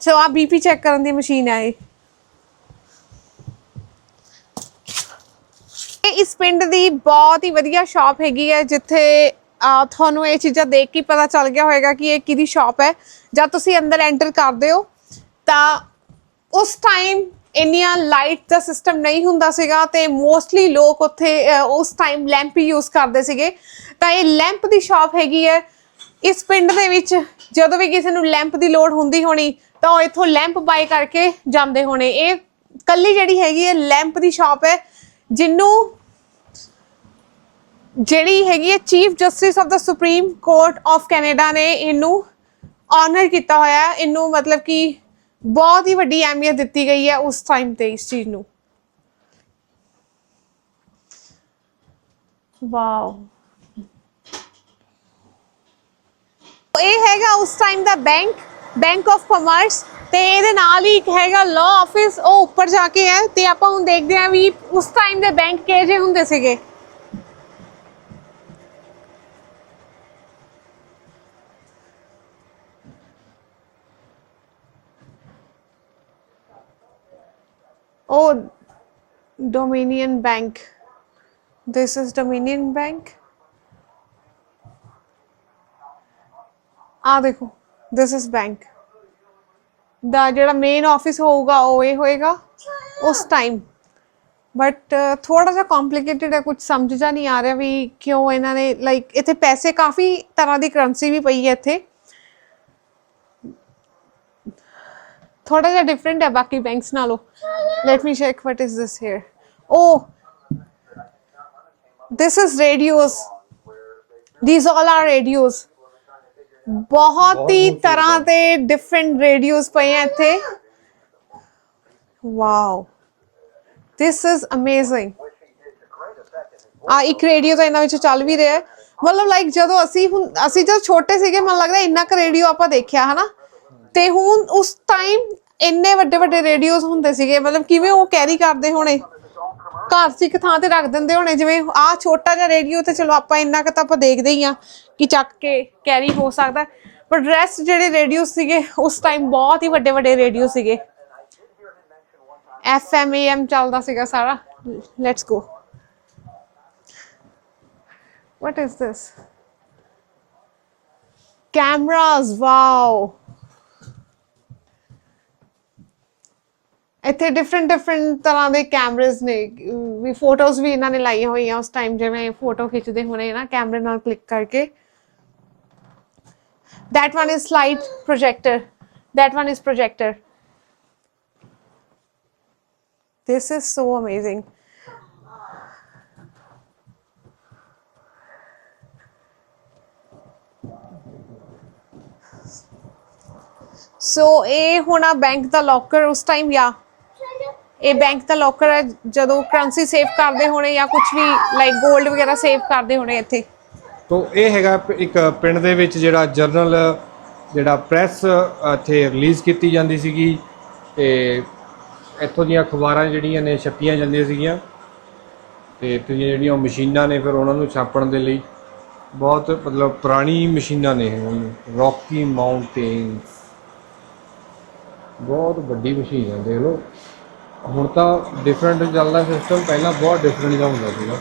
ਸੋ ਆ ਬੀਪੀ ਚੈੱਕ ਕਰਨ ਦੀ ਮਸ਼ੀਨ ਹੈ ਇਹ। ਇਸ ਪਿੰਡ ਦੀ ਬਹੁਤ ਹੀ ਵਧੀਆ ਸ਼ਾਪ ਹੈਗੀ ਹੈ, ਜਿੱਥੇ ਤੁਹਾਨੂੰ ਇਹ ਚੀਜ਼ਾਂ ਦੇਖ ਕੇ ਪਤਾ ਚੱਲ ਗਿਆ ਹੋਵੇਗਾ ਕਿ ਇਹ ਕਿਹਦੀ ਸ਼ਾਪ ਹੈ। ਜਦ ਤੁਸੀਂ ਅੰਦਰ ਐਂਟਰ ਕਰਦੇ ਹੋ, ਤਾਂ ਉਸ ਟਾਈਮ ਇੰਨੀਆਂ ਲਾਈਟ ਦਾ ਸਿਸਟਮ ਨਹੀਂ ਹੁੰਦਾ ਸੀਗਾ ਤੇ ਮੋਸਟਲੀ ਲੋਕ ਉੱਥੇ ਉਸ ਟਾਈਮ ਲੈਂਪ ਹੀ ਯੂਜ਼ ਕਰਦੇ ਸੀਗੇ। ਤਾਂ ਇਹ ਲੈਂਪ ਦੀ ਸ਼ਾਪ ਹੈਗੀ ਹੈ। ਇਸ ਪਿੰਡ ਦੇ ਵਿੱਚ ਜਦੋਂ ਵੀ ਕਿਸੇ ਨੂੰ ਲੈਂਪ ਦੀ ਲੋੜ ਹੁੰਦੀ ਹੋਣੀ, ਤਾਂ ਉਹ ਇੱਥੋਂ ਲੈਂਪ ਬਾਈ ਕਰਕੇ ਜਾਂਦੇ ਹੋਣੇ। ਇਹ ਕੱਲੀ ਜਿਹੜੀ ਹੈਗੀ ਹੈ ਲੈਂਪ ਦੀ ਸ਼ਾਪ ਹੈ ਜਿਹਨੂੰ ਜਿਹੜੀ ਹੈਗੀ ਹੈ chief justice of the supreme court of Canada ਨੇ ਇਹਨੂੰ ਆਨਰ ਕੀਤਾ ਹੋਇਆ। ਇਹਨੂੰ ਮਤਲਬ ਕਿ ਬਹੁਤ ਹੀ ਵੱਡੀ ਅਹਿਮੀਅਤ ਦਿੱਤੀ ਗਈ ਹੈ ਉਸ ਟਾਈਮ ਤੇ ਇਸ ਚੀਜ਼ ਨੂੰ। ਵਾਓ। ਇਹ ਹੈਗਾ ਉਸ ਟਾਈਮ ਦਾ ਬੈਂਕ ਬੈਂਕ ਆਫ ਕਮਰਸ ਤੇ ਇਹਦੇ ਨਾਲ ਹੀ ਇੱਕ ਹੈਗਾ ਲਾਅ ਆਫਿਸ ਉਹ ਉੱਪਰ ਜਾ ਕੇ ਹੈ ਤੇ ਆਪਾਂ ਹੁਣ ਦੇਖਦੇ ਹਾਂ ਵੀ ਉਸ ਟਾਈਮ ਦੇ ਬੈਂਕ ਕਿਹੋ ਜਿਹੇ ਹੁੰਦੇ ਸੀਗੇ। Oh, Dominion Bank. This is Dominion Bank. ਆ ਦੇਖੋ this is bank. ਦਾ ਜਿਹੜਾ ਮੇਨ ਆਫਿਸ ਹੋਊਗਾ ਉਹ ਇਹ ਹੋਏਗਾ ਉਸ ਟਾਈਮ ਬਟ ਥੋੜਾ ਜਿਹਾ ਕੰਪਲਿਕੇਟਡ ਹੈ ਕੁਝ ਸਮਝ ਜਾ ਨਹੀਂ ਆ ਰਿਹਾ ਵੀ ਕਿਉਂ ਇਹਨਾਂ ਨੇ ਲਾਈਕ ਇੱਥੇ ਪੈਸੇ ਕਾਫੀ ਤਰ੍ਹਾਂ ਦੀ ਕਰੰਸੀ ਵੀ ਪਈ ਹੈ ਇੱਥੇ ਥੋੜਾ ਜਿਹਾ ਡਿਫਰੈਂਟ ਹੈ ਬਾਕੀ ਬੈਂਕਸ ਨਾਲੋਂ let me check what is this here. Oh this is radios. These all are radios. ਬਹੁਤ ਹੀ ਤਰ੍ਹਾਂ ਦੇ ਡਿਫਰੈਂਟ ਰੇਡੀਓਸ ਪਏ ਆ ਇੱਥੇ ਵਾਓ this is amazing. ਆ ਇੱਕ ਰੇਡੀਓ ਤਾਂ ਇਹਨਾਂ ਵਿੱਚ ਚੱਲ ਵੀ ਰਿਹਾ ਹੈ ਮਤਲਬ ਲਾਈਕ ਜਦੋਂ ਅਸੀਂ ਹੁਣ ਅਸੀਂ ਜਦ ਛੋਟੇ ਸੀਗੇ ਮੈਨੂੰ ਲੱਗਦਾ ਇੰਨਾ ਕੁ ਰੇਡੀਓ ਆਪਾਂ ਦੇਖਿਆ ਹਨਾ ਤੇ ਹੁਣ ਉਸ ਟਾਈਮ ਇੰਨੇ ਵੱਡੇ ਵੱਡੇ ਰੇਡੀਓਸ ਹੁੰਦੇ ਸੀਗੇ, ਮਤਲਬ ਕਿਵੇਂ ਉਹ ਕੈਰੀ ਕਰਦੇ ਹੋਣੇ? ਘਰ 'ਚ ਇੱਕ ਥਾਂ ਤੇ ਰੱਖ ਦਿੰਦੇ ਹੋਣੇ, ਜਿਵੇਂ ਆ ਛੋਟਾ ਜਿਹਾ ਰੇਡੀਓ ਤੇ ਚਲੋ ਆਪਾਂ ਇੰਨਾ ਕੁ ਤਾਂ ਆਪਾਂ ਦੇਖਦੇ ਹੀ ਆ ਕਿ ਚੱਕ ਕੇ ਕੈਰੀ ਹੋ ਸਕਦਾ ਪਰ ਰੈਸਟ ਜਿਹੜੇ ਰੇਡੀਓ ਸੀਗੇ, ਉਸ ਟਾਈਮ ਬਹੁਤ ਹੀ ਵੱਡੇ ਵੱਡੇ ਰੇਡੀਓ ਸੀਗੇ। FM AM ਚੱਲਦਾ ਸੀਗਾ ਸਾਰਾ। Let's go what is this? Cameras, wow! ਇੱਥੇ ਡਿਫਰੈਂਟ ਡਿਫਰੈਂਟ ਤਰ੍ਹਾਂ ਦੇ ਕੈਮਰੇਜ਼ ਨੇ, ਵੀ ਫੋਟੋਜ਼ ਵੀ ਇਹਨਾਂ ਨੇ ਲਾਈਆਂ ਹੋਈਆਂ ਉਸ ਟਾਈਮ ਜਿਵੇਂ ਫੋਟੋ ਖਿੱਚਦੇ ਹੋਣੇ ਨਾ ਕੈਮਰੇ ਨਾਲ ਕਲਿੱਕ ਕਰਕੇ। That one is slide projector, that one is projector. This is so amazing. So ਇਹ ਹੋਣਾ ਬੈਂਕ ਦਾ ਲੋਕਰ ਉਸ ਟਾਈਮ ਜਾਂ ਇਹ ਬੈਂਕ ਦਾ ਲੋਕਰ ਹੈ, ਜਦੋਂ ਕਰੰਸੀ ਸੇਵ ਕਰਦੇ ਹੋਣੇ ਜਾਂ ਕੁਝ ਵੀ ਲਾਈਕ 골ਡ ਵਗੈਰਾ ਸੇਵ ਕਰਦੇ ਹੋਣੇ ਇੱਥੇ। ਤੋ ਇਹ ਹੈਗਾ ਇੱਕ ਪਿੰਡ ਦੇ ਵਿੱਚ ਜਿਹੜਾ ਜਰਨਲ ਜਿਹੜਾ ਪ੍ਰੈਸ ਇੱਥੇ ਰਿਲੀਜ਼ ਕੀਤੀ ਜਾਂਦੀ ਸੀਗੀ ਤੇ ਇੱਥੋਂ ਦੀਆਂ ਅਖਬਾਰਾਂ ਜਿਹੜੀਆਂ ਨੇ ਛਪੀਆਂ ਜਾਂਦੀਆਂ ਸੀਗੀਆਂ ਤੇ ਇੱਥੇ ਦੀਆਂ ਜਿਹੜੀਆਂ ਮਸ਼ੀਨਾਂ ਨੇ ਫਿਰ ਉਹਨਾਂ ਨੂੰ ਛਾਪਣ ਦੇ ਲਈ। ਬਹੁਤ ਮਤਲਬ ਪੁਰਾਣੀ ਮਸ਼ੀਨਾਂ ਨੇ ਰੌਕੀ ਮਾਊਂਟੇਨਸ। ਬਹੁਤ ਵੱਡੀ ਮਸ਼ੀਨ ਹੈ ਦੇਖ ਲਓ। ਹੁਣ ਤਾਂ ਡਿਫਰੈਂਟ ਚੱਲਦਾ ਸਿਸਟਮ ਪਹਿਲਾਂ ਬਹੁਤ ਡਿਫਰੈਂਟ ਜਿਹਾ ਹੁੰਦਾ ਸੀਗਾ।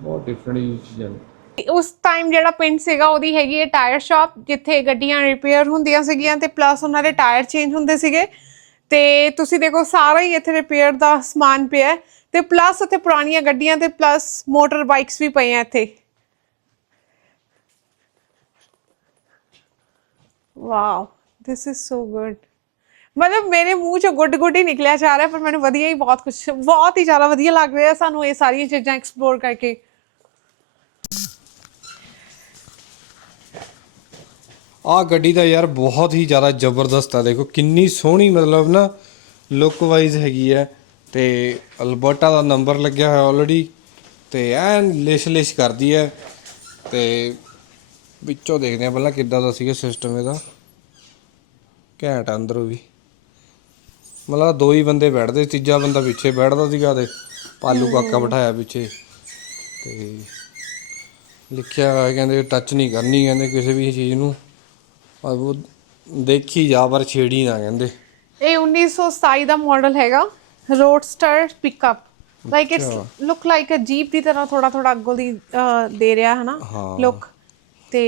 ਬਹੁਤ ਡਿਫਰੈਂਟ ਚੀਜ਼ਾਂ ਨੇ। ਉਸ ਟਾਈਮ ਜਿਹੜਾ ਪਿੰਡ ਸੀਗਾ, ਉਹਦੀ ਹੈਗੀ ਹੈ ਟਾਇਰ ਸ਼ਾਪ ਜਿੱਥੇ ਗੱਡੀਆਂ ਰਿਪੇਅਰ ਹੁੰਦੀਆਂ ਸੀਗੀਆਂ ਤੇ ਪਲੱਸ ਉਹਨਾਂ ਦੇ ਟਾਇਰ ਚੇਂਜ ਹੁੰਦੇ ਸੀਗੇ। ਤੇ ਤੁਸੀਂ ਦੇਖੋ, ਸਾਰਾ ਹੀ ਇੱਥੇ ਰਿਪੇਅਰ ਦਾ ਸਮਾਨ ਪਿਆ ਹੈ ਤੇ ਪਲੱਸ ਇੱਥੇ ਪੁਰਾਣੀਆਂ ਗੱਡੀਆਂ ਤੇ ਪਲੱਸ ਮੋਟਰ ਬਾਈਕਸ ਵੀ ਪਈਆਂ ਇੱਥੇ। Wow this is so good ਮਤਲਬ ਮੇਰੇ ਮੂੰਹ ਚੋਂ ਗੁੱਡ ਗੁੱਡ ਹੀ ਨਿਕਲਿਆ ਜਾ ਰਿਹਾ, ਪਰ ਮੈਨੂੰ ਵਧੀਆ ਹੀ ਬਹੁਤ ਕੁਝ ਬਹੁਤ ਹੀ ਜ਼ਿਆਦਾ ਵਧੀਆ ਲੱਗ ਰਿਹਾ ਸਾਨੂੰ ਇਹ ਸਾਰੀਆਂ ਚੀਜ਼ਾਂ ਐਕਸਪਲੋਰ ਕਰਕੇ। ਆਹ ਗੱਡੀ ਦਾ ਯਾਰ ਬਹੁਤ ਹੀ ਜ਼ਿਆਦਾ ਜ਼ਬਰਦਸਤ ਆ, ਦੇਖੋ ਕਿੰਨੀ ਸੋਹਣੀ ਮਤਲਬ ਨਾ ਲੁੱਕ ਵਾਈਜ਼ ਹੈਗੀ ਹੈ ਤੇ ਅਲਬਰਟਾ ਦਾ ਨੰਬਰ ਲੱਗਿਆ ਹੋਇਆ ਆਲਰੇਡੀ ਤੇ ਐਨ ਲਿਸ਼ ਲਿਸ਼ ਕਰਦੀ ਹੈ ਤੇ ਵਿੱਚੋਂ ਦੇਖਦੇ ਆ ਪਹਿਲਾਂ ਕਿੱਦਾਂ ਦਾ ਸੀਗਾ ਸਿਸਟਮ ਇਹਦਾ। ਘੈਂਟ ਆ ਅੰਦਰੋਂ ਵੀ। ਮਤਲਬ ਦੋ ਹੀ ਬੰਦੇ ਬੈਠਦੇ ਤੀਜਾ ਬੰਦਾ ਪਿੱਛੇ ਬੈਠਦਾ ਸੀਗਾ ਤੇ ਪਾਲੂ ਕਾਕਾ ਬਿਠਾਇਆ ਪਿੱਛੇ। ਤੇ ਲਿਖਿਆ ਹੋਇਆ ਕਹਿੰਦੇ ਟੱਚ ਨਹੀਂ ਕਰਨੀ ਕਹਿੰਦੇ ਕਿਸੇ ਵੀ ਚੀਜ਼ ਨੂੰ। ਪਰ ਉਹ ਦੇਖੀ ਜਾ ਪਰ ਛੇੜੀ ਨਾ ਕਹਿੰਦੇ। ਇਹ 1927 ਦਾ ਮਾਡਲ ਹੈਗਾ roadster pickup like it's. Look like a jeep ਦੀ ਤਰ੍ਹਾਂ ਥੋੜਾ ਥੋੜਾ ਅੱਗੋਂ ਦੀ ਅਹ, ਦੇ ਰਿਹਾ ਹੈ ਨਾ ਹਾਂ। ਲੁੱਕ ਤੇ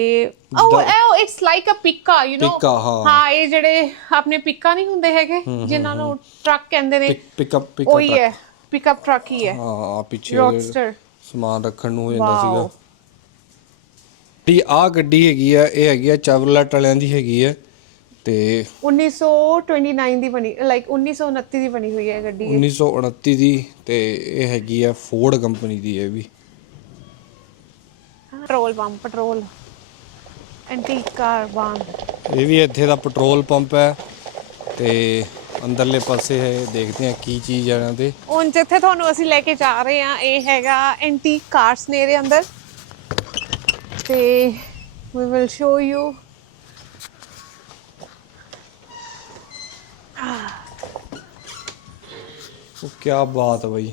oh oh it's like a ਪਿੱਕਾ ਯੂ نو ਪਿੱਕਾ, ਹਾਂ। ਹਾਂ ਇਹ ਜਿਹੜੇ ਆਪਣੇ ਪਿੱਕਾ ਨਹੀਂ ਹੁੰਦੇ ਹੈਗੇ ਜਿਨ੍ਹਾਂ ਨੂੰ ਟਰੱਕ ਕਹਿੰਦੇ ਨੇ। ਪਿਕ ਅਪ ਪਿਕ ਉਹੀ ਹੈ ਪਿਕਅਪ ਟਰੱਕ ਹੀ ਹੈ। ਹਾਂ ਪਿੱਛੇ ਉਹਦੇ ਸਮਾਨ ਰੱਖਣ ਨੂੰ ਹੋ ਜਾਂਦਾ ਸੀਗਾ। ਜਿਹੜੀ ਆ ਗੱਡੀ ਹੈਗੀ ਆ ਇਹ ਹੈਗੀ ਆ ਚਾਵਰਲਟ ਵਾਲਿਆਂ ਦੀ ਹੈਗੀ ਆ ਤੇ 1929 ਦੀ ਬਣੀ ਲਾਈਕ 1929 ਦੀ ਬਣੀ ਹੋਈ ਹੈ ਗੱਡੀ ਇਹ। 1929 ਦੀ ਤੇ ਇਹ ਹੈਗੀ ਆ ਫੋਰਡ ਕੰਪਨੀ ਦੀ ਇਹ ਵੀ। Petrol pump petrol antique car barn ਇਹ ਵੀ ਇੱਥੇ ਦਾ ਪੈਟਰੋਲ ਪੰਪ ਹੈ ਤੇ ਅੰਦਰਲੇ ਪਾਸੇ ਹੈ ਦੇਖਦੇ ਆ ਕੀ ਚੀਜ਼ ਆ ਇਹਨਾਂ ਤੇ ਹੁਣ ਜਿੱਥੇ ਤੁਹਾਨੂੰ ਅਸੀਂ ਲੈ ਕੇ ਜਾ ਰਹੇ ਹਾਂ ਇਹ ਹੈਗਾ ਐਂਟੀਕ ਕਾਰਸ ਨੇ ਇਹਦੇ ਅੰਦਰ। ਤੇ ਵੀ ਵਿਲ ਸ਼ੋ ਯੂ ਉਹ ਕੀ ਬਾਤ ਹੈ ਬਈ।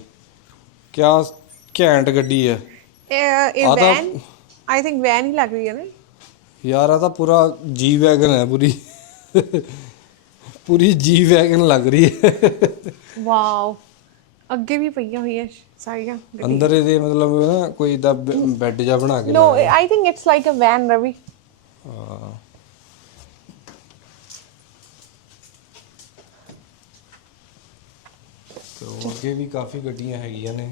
ਕੀ ਘੈਂਟ ਗੱਡੀ ਹੈ ਇਹ ਇਹ ਆਹ ਤਾਂ- ਵੈਨ ਆਈ ਥਿੰਕ ਵੈਨ ਹੀ ਲੱਗ ਰਹੀ ਹੈ ਨਾ। ਯਾਰ ਆ ਤਾਂ ਪੂਰਾ ਜੀ ਵੈਗਨ ਹੈ ਪੂਰੀ। ਪੂਰੀ ਜੀ ਵੈਗਨ ਲੱਗ ਰਹੀ ਹੈ। ਵਾਓ ਅੱਗੇ ਵੀ ਪਈਆਂ ਹੋਈਆਂ ਸਾਰੀਆਂ ਅੰਦਰ ਇਹਦੇ ਮਤਲਬ ਨਾ ਕੋਈ ਦਾ ਬੈੱਡ ਜਿਹਾ ਬਣਾ ਕੇ no I think it's like a van Ravi ਹਾਂ। ਤੇ ਹੋਰ ਅੱਗੇ ਵੀ ਕਾਫੀ ਗੱਡੀਆਂ ਹੈਗੀਆਂ ਨੇ।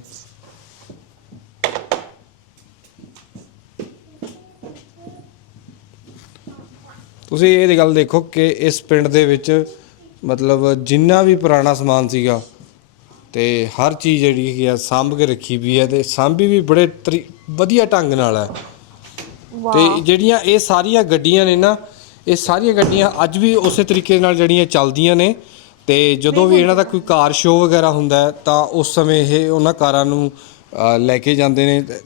ਤੁਸੀਂ ਇਹ ਗੱਲ ਦੇਖੋ ਕਿ ਇਸ ਪਿੰਡ ਦੇ ਵਿੱਚ ਮਤਲਬ ਜਿੰਨਾ ਵੀ ਪੁਰਾਣਾ ਸਮਾਨ ਸੀਗਾ ਤੇ ਹਰ ਚੀਜ਼ ਜਿਹੜੀ ਹੈਗੀ ਆ ਸਾਂਭ ਕੇ ਰੱਖੀ ਵੀ ਹੈ ਤੇ ਸਾਂਭੀ ਵੀ ਬੜੇ ਤਰੀ- ਵਧੀਆ ਢੰਗ ਨਾਲ ਹੈ। ਤੇ ਜਿਹੜੀਆਂ ਇਹ ਸਾਰੀਆਂ ਗੱਡੀਆਂ ਨੇ ਨਾ ਇਹ ਸਾਰੀਆਂ ਗੱਡੀਆਂ ਅੱਜ ਵੀ ਉਸੇ ਤਰੀਕੇ ਨਾਲ ਜਿਹੜੀਆਂ ਚੱਲਦੀਆਂ ਨੇ ਤੇ ਜਦੋਂ ਵੀ ਇਹਨਾਂ ਦਾ ਕੋਈ ਕਾਰ ਸ਼ੋਅ ਵਗੈਰਾ ਹੁੰਦਾ ਹੈ ਤਾਂ ਉਸ ਸਮੇਂ ਇਹ ਉਹਨਾਂ ਕਾਰਾਂ ਨੂੰ ਅ, ਲੈ ਕੇ ਜਾਂਦੇ ਨੇ ਤੇ-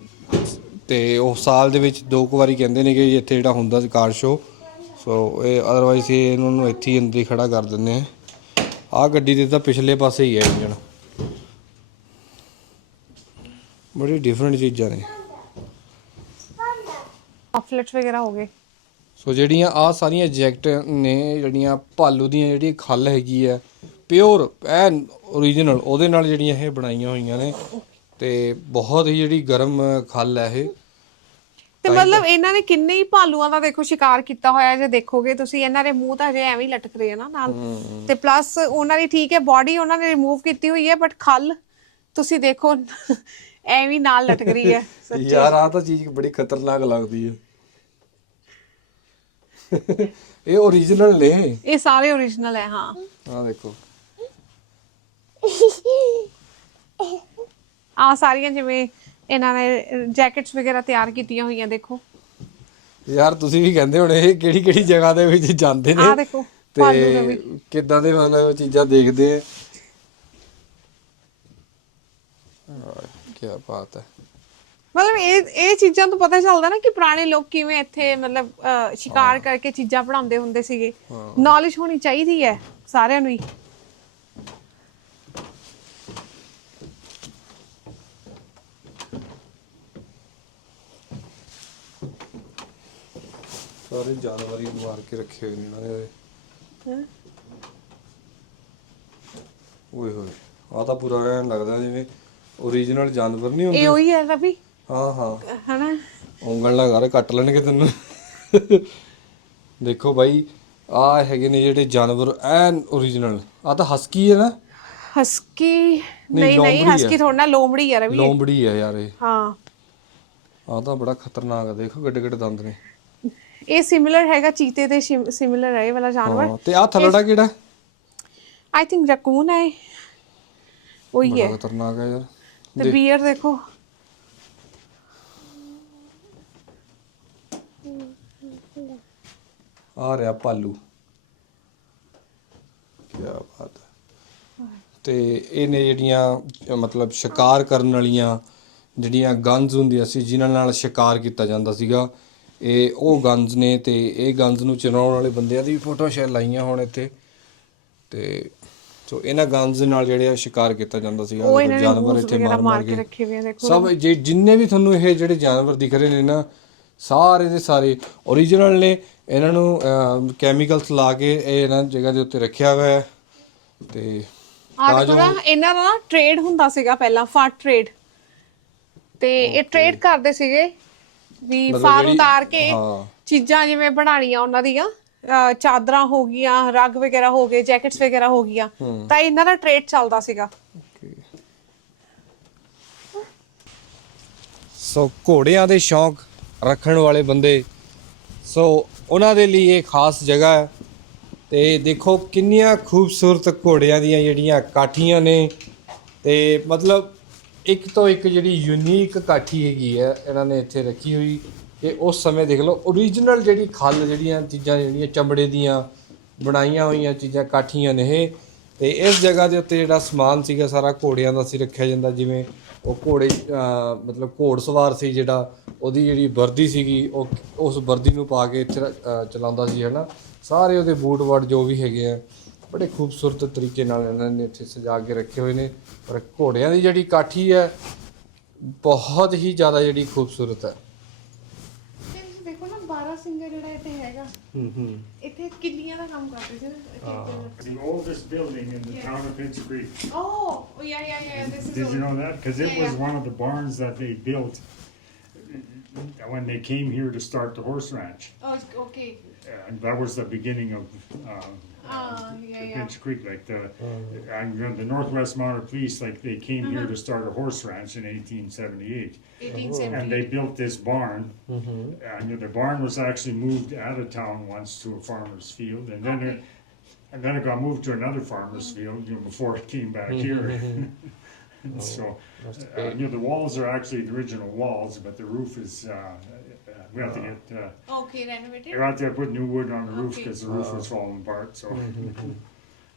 ਤੇ ਉਹ ਸਾਲ ਦੇ ਵਿੱਚ ਦੋ ਕੁ ਵਾਰੀ ਕਹਿੰਦੇ ਨੇ ਕਿ ਇੱਥੇ ਜਿਹੜਾ ਹੁੰਦਾ ਸੀ ਕਾਰ ਸ਼ੋਅ ਸੋ ਇਹ ਅਦਰਵਾਈਜ਼ ਇਹ ਇਹਨਾਂ ਨੂੰ ਇੱਥੇ ਹੀ ਅੰਦਰ ਹੀ ਖੜਾ ਕਰ ਦਿੰਦੇ ਆ ਆਹ ਗੱਡੀ ਦੇ ਤਾਂ ਪਿਛਲੇ ਪਾਸੇ ਹੀ ਹੈ ਇੰਜਣ। ਬੜੀ ਡਿਫਰੈਂਟ ਚੀਜ਼ਾਂ ਨੇ। ਆਫਲੇਟਸ ਵਗੈਰਾ ਹੋ ਗਏ। ਸੋ ਜਿਹੜੀਆਂ ਆ ਸਾਰੀਆਂ ਜੈਕਟ ਨੇ ਜਿਹੜੀਆਂ ਭਾਲੂ ਦੀਆਂ ਜਿਹੜੀ ਖੱਲ ਹੈਗੀ ਆ ਪਿਓਰ ਐਨ origignal ਉਹਦੇ ਨਾਲ ਜਿਹੜੀਆਂ ਇਹ ਬਣਾਈਆਂ ਹੋਈਆਂ ਨੇ। ਤੇ ਬਹੁਤ ਹੀ ਜਿਹੜੀ ਗਰਮ ਖੱਲ ਹੈ ਇਹ। ਤੇ ਮਤਲਬ ਇਹਨਾਂ ਨੇ ਕਿੰਨੇ ਹੀ ਭਾਲੂਆਂ ਦਾ ਦੇਖੋ ਸ਼ਿਕਾਰ ਕੀਤਾ ਹੋਇਆ ਜੇ ਦੇਖੋਗੇ ਤੁਸੀਂ ਇਹਨਾਂ ਦੇ ਮੂੰਹ ਤਾਂ ਹਜੇ ਐਵੇਂ ਹੀ ਲਟਕ ਰਹੇ ਆ ਨਾ ਨਾਲ। ਤੇ ਪਲੱਸ ਉਹਨਾਂ ਦੀ ਠੀਕ ਹੈ ਬਾਡੀ ਉਹਨਾਂ ਨੇ ਰਿਮੂਵ ਕੀਤੀ ਹੋਈ ਹੈ ਬਟ ਖੱਲ ਤੁਸੀਂ ਦੇਖੋ ਐਵੇਂ ਨਾਲ ਲਟਕ ਰਹੀ ਹੈ [laughs] ਯਾਰ ਆ ਤਾਂ ਚੀਜ਼ ਬੜੀ ਖਤਰਨਾਕ ਲੱਗਦੀ ਹੈ। ਇਹ origignal ਨੇ। ਇਹ ਸਾਰੇ ਓਰੀਜਨਲ ਹੈ ਹਾਂ। ਆ ਦੇਖੋ। ਆ ਸਾਰੀਆਂ ਜਿਵੇਂ ਇਹਨਾਂ ਨੇ ਜੈਕਟਸ ਵਗੈਰਾ ਤਿਆਰ ਕੀਤੀਆਂ ਹੋਈਆਂ ਦੇਖੋ। ਯਾਰ ਤੁਸੀਂ ਵੀ ਕਹਿੰਦੇ ਹੋਣੇ ਇਹ ਕਿਹੜੀ ਕਿਹੜੀ ਜਗ੍ਹਾ ਦੇ ਵਿੱਚ ਜਾਂਦੇ ਨੇ? ਆਹ ਦੇਖੋ, ਭਾਲੂ ਦਾ ਵੀ। ਤੇ ਕਿੱਦਾਂ ਦੇ ਮਤਲਬ ਚੀਜ਼ਾਂ ਦੇਖਦੇ ਆ? ਕੀ ਬਾਤ ਹੈ। ਮਤਲਬ ਇਹ ਇਹ ਚੀਜ਼ਾਂ ਤੋਂ ਪਤਾ ਚੱਲਦਾ ਨਾ ਕਿ ਪੁਰਾਣੇ ਲੋਕ ਕਿਵੇਂ ਇੱਥੇ ਮਤਲਬ ਅਹ, ਸ਼ਿਕਾਰ ਕਰਕੇ ਚੀਜ਼ਾਂ ਬਣਾਉਂਦੇ ਹੁੰਦੇ ਸੀਗੇ। ਨੌਲੇਜ ਹੋਣੀ ਚਾਹੀਦੀ ਹੈ ਸਾਰਿਆਂ ਨੂੰ ਹੀ। ਸਾਰੇ ਜਾਨਵਰ ਹੀ ਮਾਰ ਕੇ ਰੱਖੇ ਹੋਏ ਨੇ ਇਹਨਾਂ ਨੇ। ਹੈਂ? ਓਏ ਹੋਏ ਆ ਤਾਂ ਪੂਰਾ ਐਂ ਲੱਗਦਾ ਜਿਵੇਂ origignal ਜਾਨਵਰ ਨਹੀਂ ਇਹ ਹੁੰਦੇ ਉਹੀ ਹੈ ਰਵੀ ਹਾਂ ਹਾਂ। ਹਨਾ? ਉਂਗਲ ਨਾਲ ਘਰ ਕੱਟ ਲੈਣਗੇ ਤੈਨੂੰ। ਦੇਖੋ ਬਾਈ ਆ ਹੈਗੇ ਨੇ ਜਿਹੜੇ ਜਾਨਵਰ ਐਨ origignal ਆ ਤਾਂ ਹਸਕੀ ਹੈ ਨਾ? ਹਸਕੀ ਨਹੀਂ ਨਹੀਂ ਲੋਮੜੀ। ਹਸਕੀ ਥੋੜਾ ਨਾ ਲੋਮੜੀ ਹੈ ਰਵੀ। ਇਹ। ਲੋਂਬੜੀ ਹੈ ਯਾਰ ਇਹ। ਹਾਂ। ਆ ਤਾਂ ਬੜਾ ਖਤਰਨਾਕ ਹੈ ਦੇਖੋ ਗੱਡੇ ਗੱਡੇ ਦੰਦ ਨੇ। ਇਹ ਸਿਮਿਲਰ ਹੈਗਾ ਚੀਤੇ ਦੇ ਸਿਮਿਲਰ ਹੈ ਇਹ ਵਾਲਾ ਜਾਨਵਰ। ਹਾਂ ਤੇ ਆ ਥੱਲੜਾ ਕਿਹੜਾ ਆਈ ਥਿੰਕ ਰਕੂਨ ਹੈ। ਉਹੀ ਹੈ। ਬੜਾ ਖਤਰਨਾਕ ਹੈ ਯਾਰ। ਤੇ ਬੀਅਰ ਦੇਖੋ। ਆ ਰਿਹਾ ਭਾਲੂ ਕੀ ਬਾਤ ਹੈ। ਤੇ ਇਹ ਨੇ ਜਿਹੜੀਆਂ ਮਤਲਬ ਸ਼ਿਕਾਰ ਕਰਨ ਵਾਲੀਆਂ ਜਿਹੜੀਆਂ ਗਨਸ ਹੁੰਦੀਆਂ ਸੀ ਜਿਨ੍ਹਾਂ ਨਾਲ ਸ਼ਿਕਾਰ ਕੀਤਾ ਜਾਂਦਾ ਸੀਗਾ ਇਹ ਉਹ ਗਨਸ ਨੇ ਤੇ ਇਹ ਗਨਸ ਨੂੰ ਚਲਾਉਣ ਵਾਲੇ ਬੰਦਿਆਂ ਦੀ ਵੀ ਫੋਟੋ ਸ਼ੇਅਰ ਲਾਈਆਂ ਹੁਣ ਇੱਥੇ। ਤੇ ਸੋ ਇਹਨਾਂ ਗਨਸ ਦੇ ਨਾਲ ਜਿਹੜੇ ਆ ਸ਼ਿਕਾਰ ਕੀਤਾ ਜਾਂਦਾ ਨੇ ਜਾਨਵਰ ਇੱਥੇ ਮਾਰ ਮਾਰ ਕੇ ਕੇ। ਰੱਖੇ ਹੋਏ ਆ ਦੇਖੋ। ਸਭ ਜੇ ਜਿੰਨੇ ਵੀ ਤੁਹਾਨੂੰ ਇਹ ਜਿਹੜੇ ਜਾਨਵਰ ਦਿਖ ਰਹੇ ਨੇ ਨਾ ਸਾਰੇ ਦੇ ਸਾਰੇ origignal ਨੇ। ਇਹਨਾਂ ਨੂੰ ਕੈਮੀਕਲਸ ਲਾ ਕੇ ਇਹ ਇਹਨਾਂ ਜਗ੍ਹਾ ਦੇ ਉੱਤੇ ਰੱਖਿਆ ਹੋਇਆ ਹੈ। ਤੇ ਆ ਦੇਖੋ ਨਾ ਇਹਨਾਂ ਦਾ ਟ੍ਰੇਡ ਹੁੰਦਾ ਸੀਗਾ ਪਹਿਲਾਂ ਫਾਰ ਟ੍ਰੇਡ ਤੇ ਇਹ ਟ੍ਰੇਡ ਕਰਦੇ ਸੀਗੇ। ਵੀ ਮਤਲਬ ਫਾਰ ਜਿਹੜੀ- ਉਤਾਰ ਕੇ ਹਾਂ। ਚੀਜ਼ਾਂ ਜਿਵੇਂ ਬਣਾਉਣੀਆਂ ਉਹਨਾਂ ਦੀਆਂ। ਅਹ ਚਾਦਰਾਂ ਹੋ ਗਈਆਂ ਰਗ ਵਗੈਰਾ ਹੋ ਗਏ ਜੈਕਟਸ ਵਗੈਰਾ ਹੋ ਗਈਆਂ। ਤਾਂ ਇਹਨਾਂ ਦਾ ਟ੍ਰੇਡ ਚੱਲਦਾ ਸੀਗਾ। ਸੋ ਘੋੜਿਆਂ ਦੇ ਸ਼ੌਂਕ ਰੱਖਣ ਵਾਲੇ ਬੰਦੇ ਸੋ ਉਹਨਾਂ ਦੇ ਲਈ ਇਹ ਖਾਸ ਜਗ੍ਹਾ ਹੈ। ਤੇ ਦੇਖੋ ਕਿੰਨੀਆਂ ਖੂਬਸੂਰਤ ਘੋੜਿਆਂ ਦੀਆਂ ਜਿਹੜੀਆਂ ਕਾਠੀਆਂ ਨੇ ਤੇ ਮਤਲਬ ਇੱਕ ਤੋਂ ਇੱਕ ਜਿਹੜੀ ਯੂਨੀਕ ਕਾਠੀ ਹੈਗੀ ਹੈ, ਇਹਨਾਂ ਨੇ ਇੱਥੇ ਰੱਖੀ ਹੋਈ। ਕਿ ਉਸ ਸਮੇਂ ਦੇਖ ਲਓ origignal ਜਿਹੜੀ ਖੱਲ ਜਿਹੜੀਆਂ ਚੀਜ਼ਾਂ ਜਿਹੜੀਆਂ ਚਮੜੇ ਦੀਆਂ ਬਣਾਈਆਂ ਹੋਈਆਂ ਚੀਜ਼ਾਂ ਕਾਠੀਆਂ ਨੇ ਇਹ। ਤੇ ਇਸ ਜਗ੍ਹਾ ਦੇ ਉੱਤੇ ਜਿਹੜਾ ਸਮਾਨ ਸੀਗਾ, ਸਾਰਾ ਘੋੜਿਆਂ ਦਾ ਸੀ ਰੱਖਿਆ ਜਾਂਦਾ, ਜਿਵੇਂ ਉਹ ਘੋੜੇ ਮਤਲਬ ਘੋੜ ਸਵਾਰ ਸੀ ਜਿਹੜਾ, ਉਹਦੀ ਜਿਹੜੀ ਵਰਦੀ ਸੀਗੀ, ਉਹ ਉਸ ਵਰਦੀ ਨੂੰ ਪਾ ਕੇ ਇੱਥੇ ਚਲਾਉਂਦਾ ਸੀ, ਹਨਾ। ਸਾਰੇ ਉਹਦੇ ਬੂਟ ਵਾਟ ਜੋ ਵੀ ਹੈਗੇ ਆ। ਬੜੇ ਖੂਬਸੂਰਤ ਤਰੀਕੇ ਨਾਲ ਇਹਨਾਂ ਨੇ ਇੱਥੇ ਸਜਾ ਕੇ ਰੱਖੇ ਹੋਏ ਨੇ ਪਰ ਘੋੜਿਆਂ ਦੀ ਜਿਹੜੀ ਕਾਠੀ ਹੈ ਬਹੁਤ ਹੀ ਜ਼ਿਆਦਾ ਜਿਹੜੀ ਖੂਬਸੂਰਤ ਹੈ ਤੇ ਤੁਸੀਂ ਦੇਖੋ ਨਾ 12 ਸਿੰਗਰ ਜਿਹੜਾ ਇੱਥੇ ਹੈਗਾ ਹੂੰ ਹੂੰ ਇੱਥੇ ਕਿੱਲੀਆਂ ਦਾ ਕੰਮ ਕਰਦੇ ਸੀ The oldest building in the town of Pinch Creek. Oh yeah yeah yeah this is Did you know that? Because it Yeah, was yeah. one of the barns that they built when they came here to start the horse ranch. Okay And that was the beginning of um, Ah, yeah, yeah. Pinch Creek. Like the, I'm the Northwest Mounted Police, like they came here Uh-huh. to start a horse ranch in 1878. 1870 And they built this barn. And the barn was actually moved out of town once to a farmer's field, and then it, and then it got moved to another farmer's field, you know, before it came back here. And [laughs] [laughs] so, uh, you know, the walls are actually the original walls, but the roof is, uh, we have to uh, get, uh, Okay, renovated? We're out there putting new wood on the roof because the roof was falling apart, so. Mm-hmm.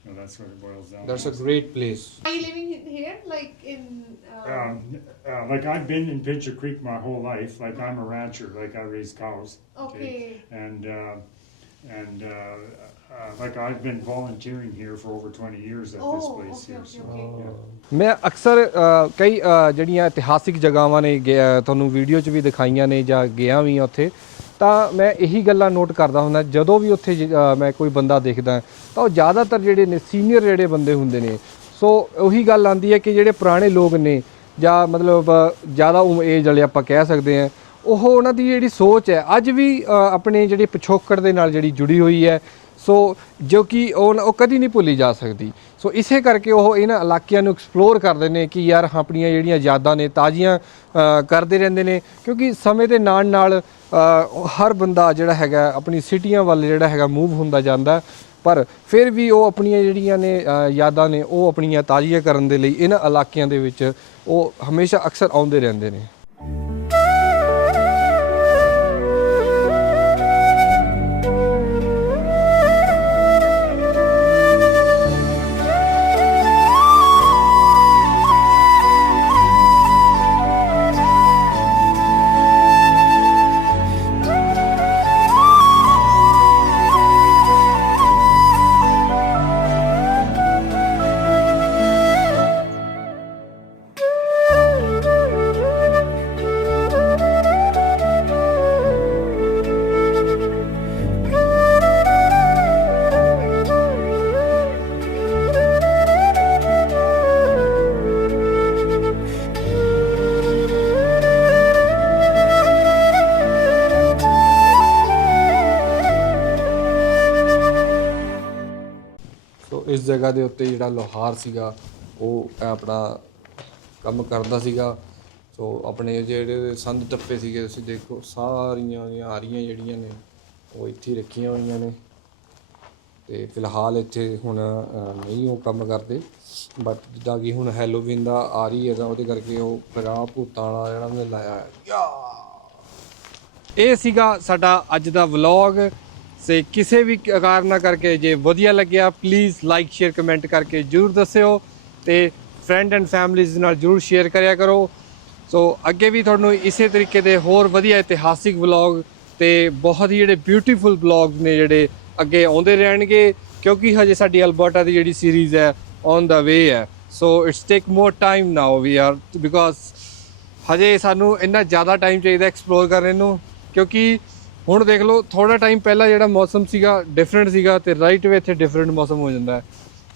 [laughs] That's what it boils down to. That's a great place. Are you living here, like in, uh? Um, uh, like I've been in Pincher Creek my whole life, like I'm a rancher, like I raise cows. okay, And, uh, and, uh, uh, like I've been volunteering here for over twenty years at this Oh, place okay, here, okay, so. okay. yeah. ਮੈਂ ਅਕਸਰ ਅ, ਕਈ ਅ, ਜਿਹੜੀਆਂ ਇਤਿਹਾਸਿਕ ਜਗ੍ਹਾਵਾਂ ਨੇ ਗਿਆ- ਤੁਹਾਨੂੰ video 'ਚ ਵੀ ਦਿਖਾਈਆਂ ਨੇ ਜਾਂ ਗਿਆ ਵੀ ਹਾਂ ਉੱਥੇ ਤਾਂ ਮੈਂ ਇਹੀ ਗੱਲਾਂ ਨੋਟ ਕਰਦਾ ਹੁੰਦਾ ਜਦੋਂ ਵੀ ਉੱਥੇ ਜ- ਅ, ਮੈਂ ਕੋਈ ਬੰਦਾ ਦੇਖਦਾ ਤਾਂ ਉਹ ਜ਼ਿਆਦਾਤਰ ਜਿਹੜੇ ਨੇ ਸੀਨੀਅਰ ਜਿਹੜੇ ਬੰਦੇ ਹੁੰਦੇ ਨੇ ਸੋ ਉਹੀ ਗੱਲ ਆਂਦੀ ਹੈ ਕਿ ਜਿਹੜੇ ਪੁਰਾਣੇ ਲੋਕ ਨੇ ਜਾਂ ਮਤਲਬ ਅ, ਜ਼ਿਆਦਾ ਏਜ ਵਾਲੇ ਆਪਾਂ ਕਹਿ ਸਕਦੇ ਹਾਂ ਉਹ ਉਹਨਾਂ ਦੀ ਜਿਹੜੀ ਸੋਚ ਹੈ ਅੱਜ ਵੀ ਅ, ਆਪਣੇ ਜਿਹੜੇ ਪਿਛੋਕੜ ਦੇ ਨਾਲ ਜਿਹੜੀ ਜੁੜੀ ਹੋਈ ਹੈ ਸੋ ਜੋ ਕਿ ਉਹ ਉਹ ਕਦੀ ਨਹੀਂ ਭੁੱਲੀ ਜਾ ਸਕਦੀ। ਸੋ ਇਸੇ ਕਰਕੇ ਉਹ ਇਹਨਾਂ ਇਲਾਕਿਆਂ ਨੂੰ ਐਕਸਪਲੋਰ ਕਰਦੇ ਨੇ ਕਿ ਯਾਰ ਆਪਣੀਆਂ ਜਿਹੜੀਆਂ ਯਾਦਾਂ ਨੇ, ਤਾਜ਼ੀਆਂ ਕਰਦੇ ਰਹਿੰਦੇ ਨੇ। ਕਿਉਂਕਿ ਸਮੇਂ ਦੇ ਨਾਲ ਨਾਲ ਹਰ ਬੰਦਾ ਜਿਹੜਾ ਹੈਗਾ, ਆਪਣੀ ਸਿਟੀਆਂ ਵੱਲ ਜਿਹੜਾ ਹੈਗਾ ਮੂਵ ਹੁੰਦਾ ਜਾਂਦਾ। ਪਰ ਫਿਰ ਵੀ ਉਹ ਆਪਣੀਆਂ ਜਿਹੜੀਆਂ ਨੇ ਯਾਦਾਂ ਨੇ, ਉਹ ਆਪਣੀਆਂ ਤਾਜ਼ੀਆਂ ਕਰਨ ਦੇ ਲਈ ਇਹਨਾਂ ਇਲਾਕਿਆਂ ਦੇ ਵਿੱਚ ਉਹ ਹਮੇਸ਼ਾ ਅਕਸਰ ਆਉਂਦੇ ਰਹਿੰਦੇ ਨੇ। ਇਸ ਜਗ੍ਹਾ ਦੇ ਉੱਤੇ ਜਿਹੜਾ ਲੋਹਾਰ ਸੀਗਾ, ਉਹ ਆਪਣਾ ਕੰਮ ਕਰਦਾ ਸੀਗਾ। ਸੋ ਆਪਣੇ ਜਿਹੜੇ ਸੰਦ ਟੱਪੇ ਸੀਗੇ, ਤੁਸੀਂ ਦੇਖੋ ਸਾਰੀਆਂ ਦੀਆਂ ਆਰੀਆਂ ਜਿਹੜੀਆਂ ਨੇ, ਉਹ ਇੱਥੇ ਹੀ ਰੱਖੀਆਂ ਹੋਈਆਂ ਨੇ। ਤੇ ਫਿਲਹਾਲ ਇੱਥੇ ਹੁਣ ਨਹੀਂ ਉਹ ਕੰਮ ਕਰਦੇ। ਬਟ ਜਿੱਦਾਂ ਕਿ ਹੁਣ ਹੈਲੋਵੀਨ ਦਾ ਆ ਰਹੀ ਹੈ, ਤਾਂ ਉਹਦੇ ਕਰਕੇ ਉਹ ਪਰਾ ਭੂਤਾਂ ਵਾਲਾ ਜਿਹੜਾ ਉਹਨੇ ਲਾਇਆ ਹੈ ਇਹ ਸੀਗਾ ਸਾਡਾ ਅੱਜ ਦਾ ਵਲੌਗ ਸੇ ਕਿਸੇ ਵੀ ਕਾਰਨਾ ਕਰਕੇ ਜੇ ਵਧੀਆ ਲੱਗਿਆ ਪਲੀਜ਼ ਲਾਈਕ ਸ਼ੇਅਰ ਕਮੈਂਟ ਕਰਕੇ ਜਰੂਰ ਦੱਸਿਓ ਤੇ ਫਰੈਂਡ ਐਂਡ ਫੈਮਲੀਜ਼ ਨਾਲ ਜਰੂਰ ਸ਼ੇਅਰ ਕਰਿਆ ਕਰੋ। ਸੋ ਅੱਗੇ ਵੀ ਤੁਹਾਨੂੰ ਇਸੇ ਤਰੀਕੇ ਦੇ ਹੋਰ ਵਧੀਆ ਇਤਿਹਾਸਿਕ ਵਲੌਗ ਤੇ ਬਹੁਤ ਹੀ ਜਿਹੜੇ ਬਿਊਟੀਫੁਲ ਵਲੌਗਸ ਨੇ ਜਿਹੜੇ ਅੱਗੇ ਆਉਂਦੇ ਰਹਿਣਗੇ, ਕਿਉਂਕਿ ਹਜੇ ਸਾਡੀ ਅਲਬਰਟਾ ਦੀ ਜਿਹੜੀ ਸੀਰੀਜ਼ ਹੈ ਔਨ ਦਾ ਵੇ ਹੈ। So it's take more time now we are because ਹਜੇ ਸਾਨੂੰ ਇੰਨਾ ਜ਼ਿਆਦਾ ਟਾਈਮ ਚਾਹੀਦਾ ਐਕਸਪਲੋਰ ਕਰਨ ਨੂੰ, ਕਿਉਂਕਿ ਹੁਣ ਦੇਖ ਲਓ ਥੋੜਾ ਟਾਈਮ ਪਹਿਲਾਂ ਜਿਹੜਾ ਮੌਸਮ ਸੀਗਾ ਡਿਫਰੈਂਟ ਸੀਗਾ ਤੇ ਰਾਈਟ ਵੇ ਇੱਥੇ ਡਿਫਰੈਂਟ ਮੌਸਮ ਹੋ ਜਾਂਦਾ ਹੈ।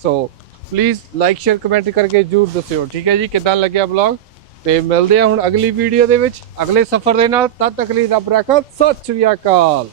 So please like share comment ਕਰਕੇ ਜਰੂਰ ਦੱਸਿਓ, ਠੀਕ ਹੈ ਜੀ? ਕਿਦਾਂ ਲੱਗਿਆ ਵਲੌਗ ਤੇ ਮਿਲਦੇ ਆ ਹੁਣ ਅਗਲੀ ਵੀਡੀਓ ਦੇ ਵਿੱਚ। ਅਗਲੇ ਸਫ਼ਰ ਦੇ ਨਾਲ, ਤਦ ਤੱਕ ਲਈ ਰੱਬ ਰਾਖਾ, ਸਤਿ ਸ਼੍ਰੀ ਅਕਾਲ।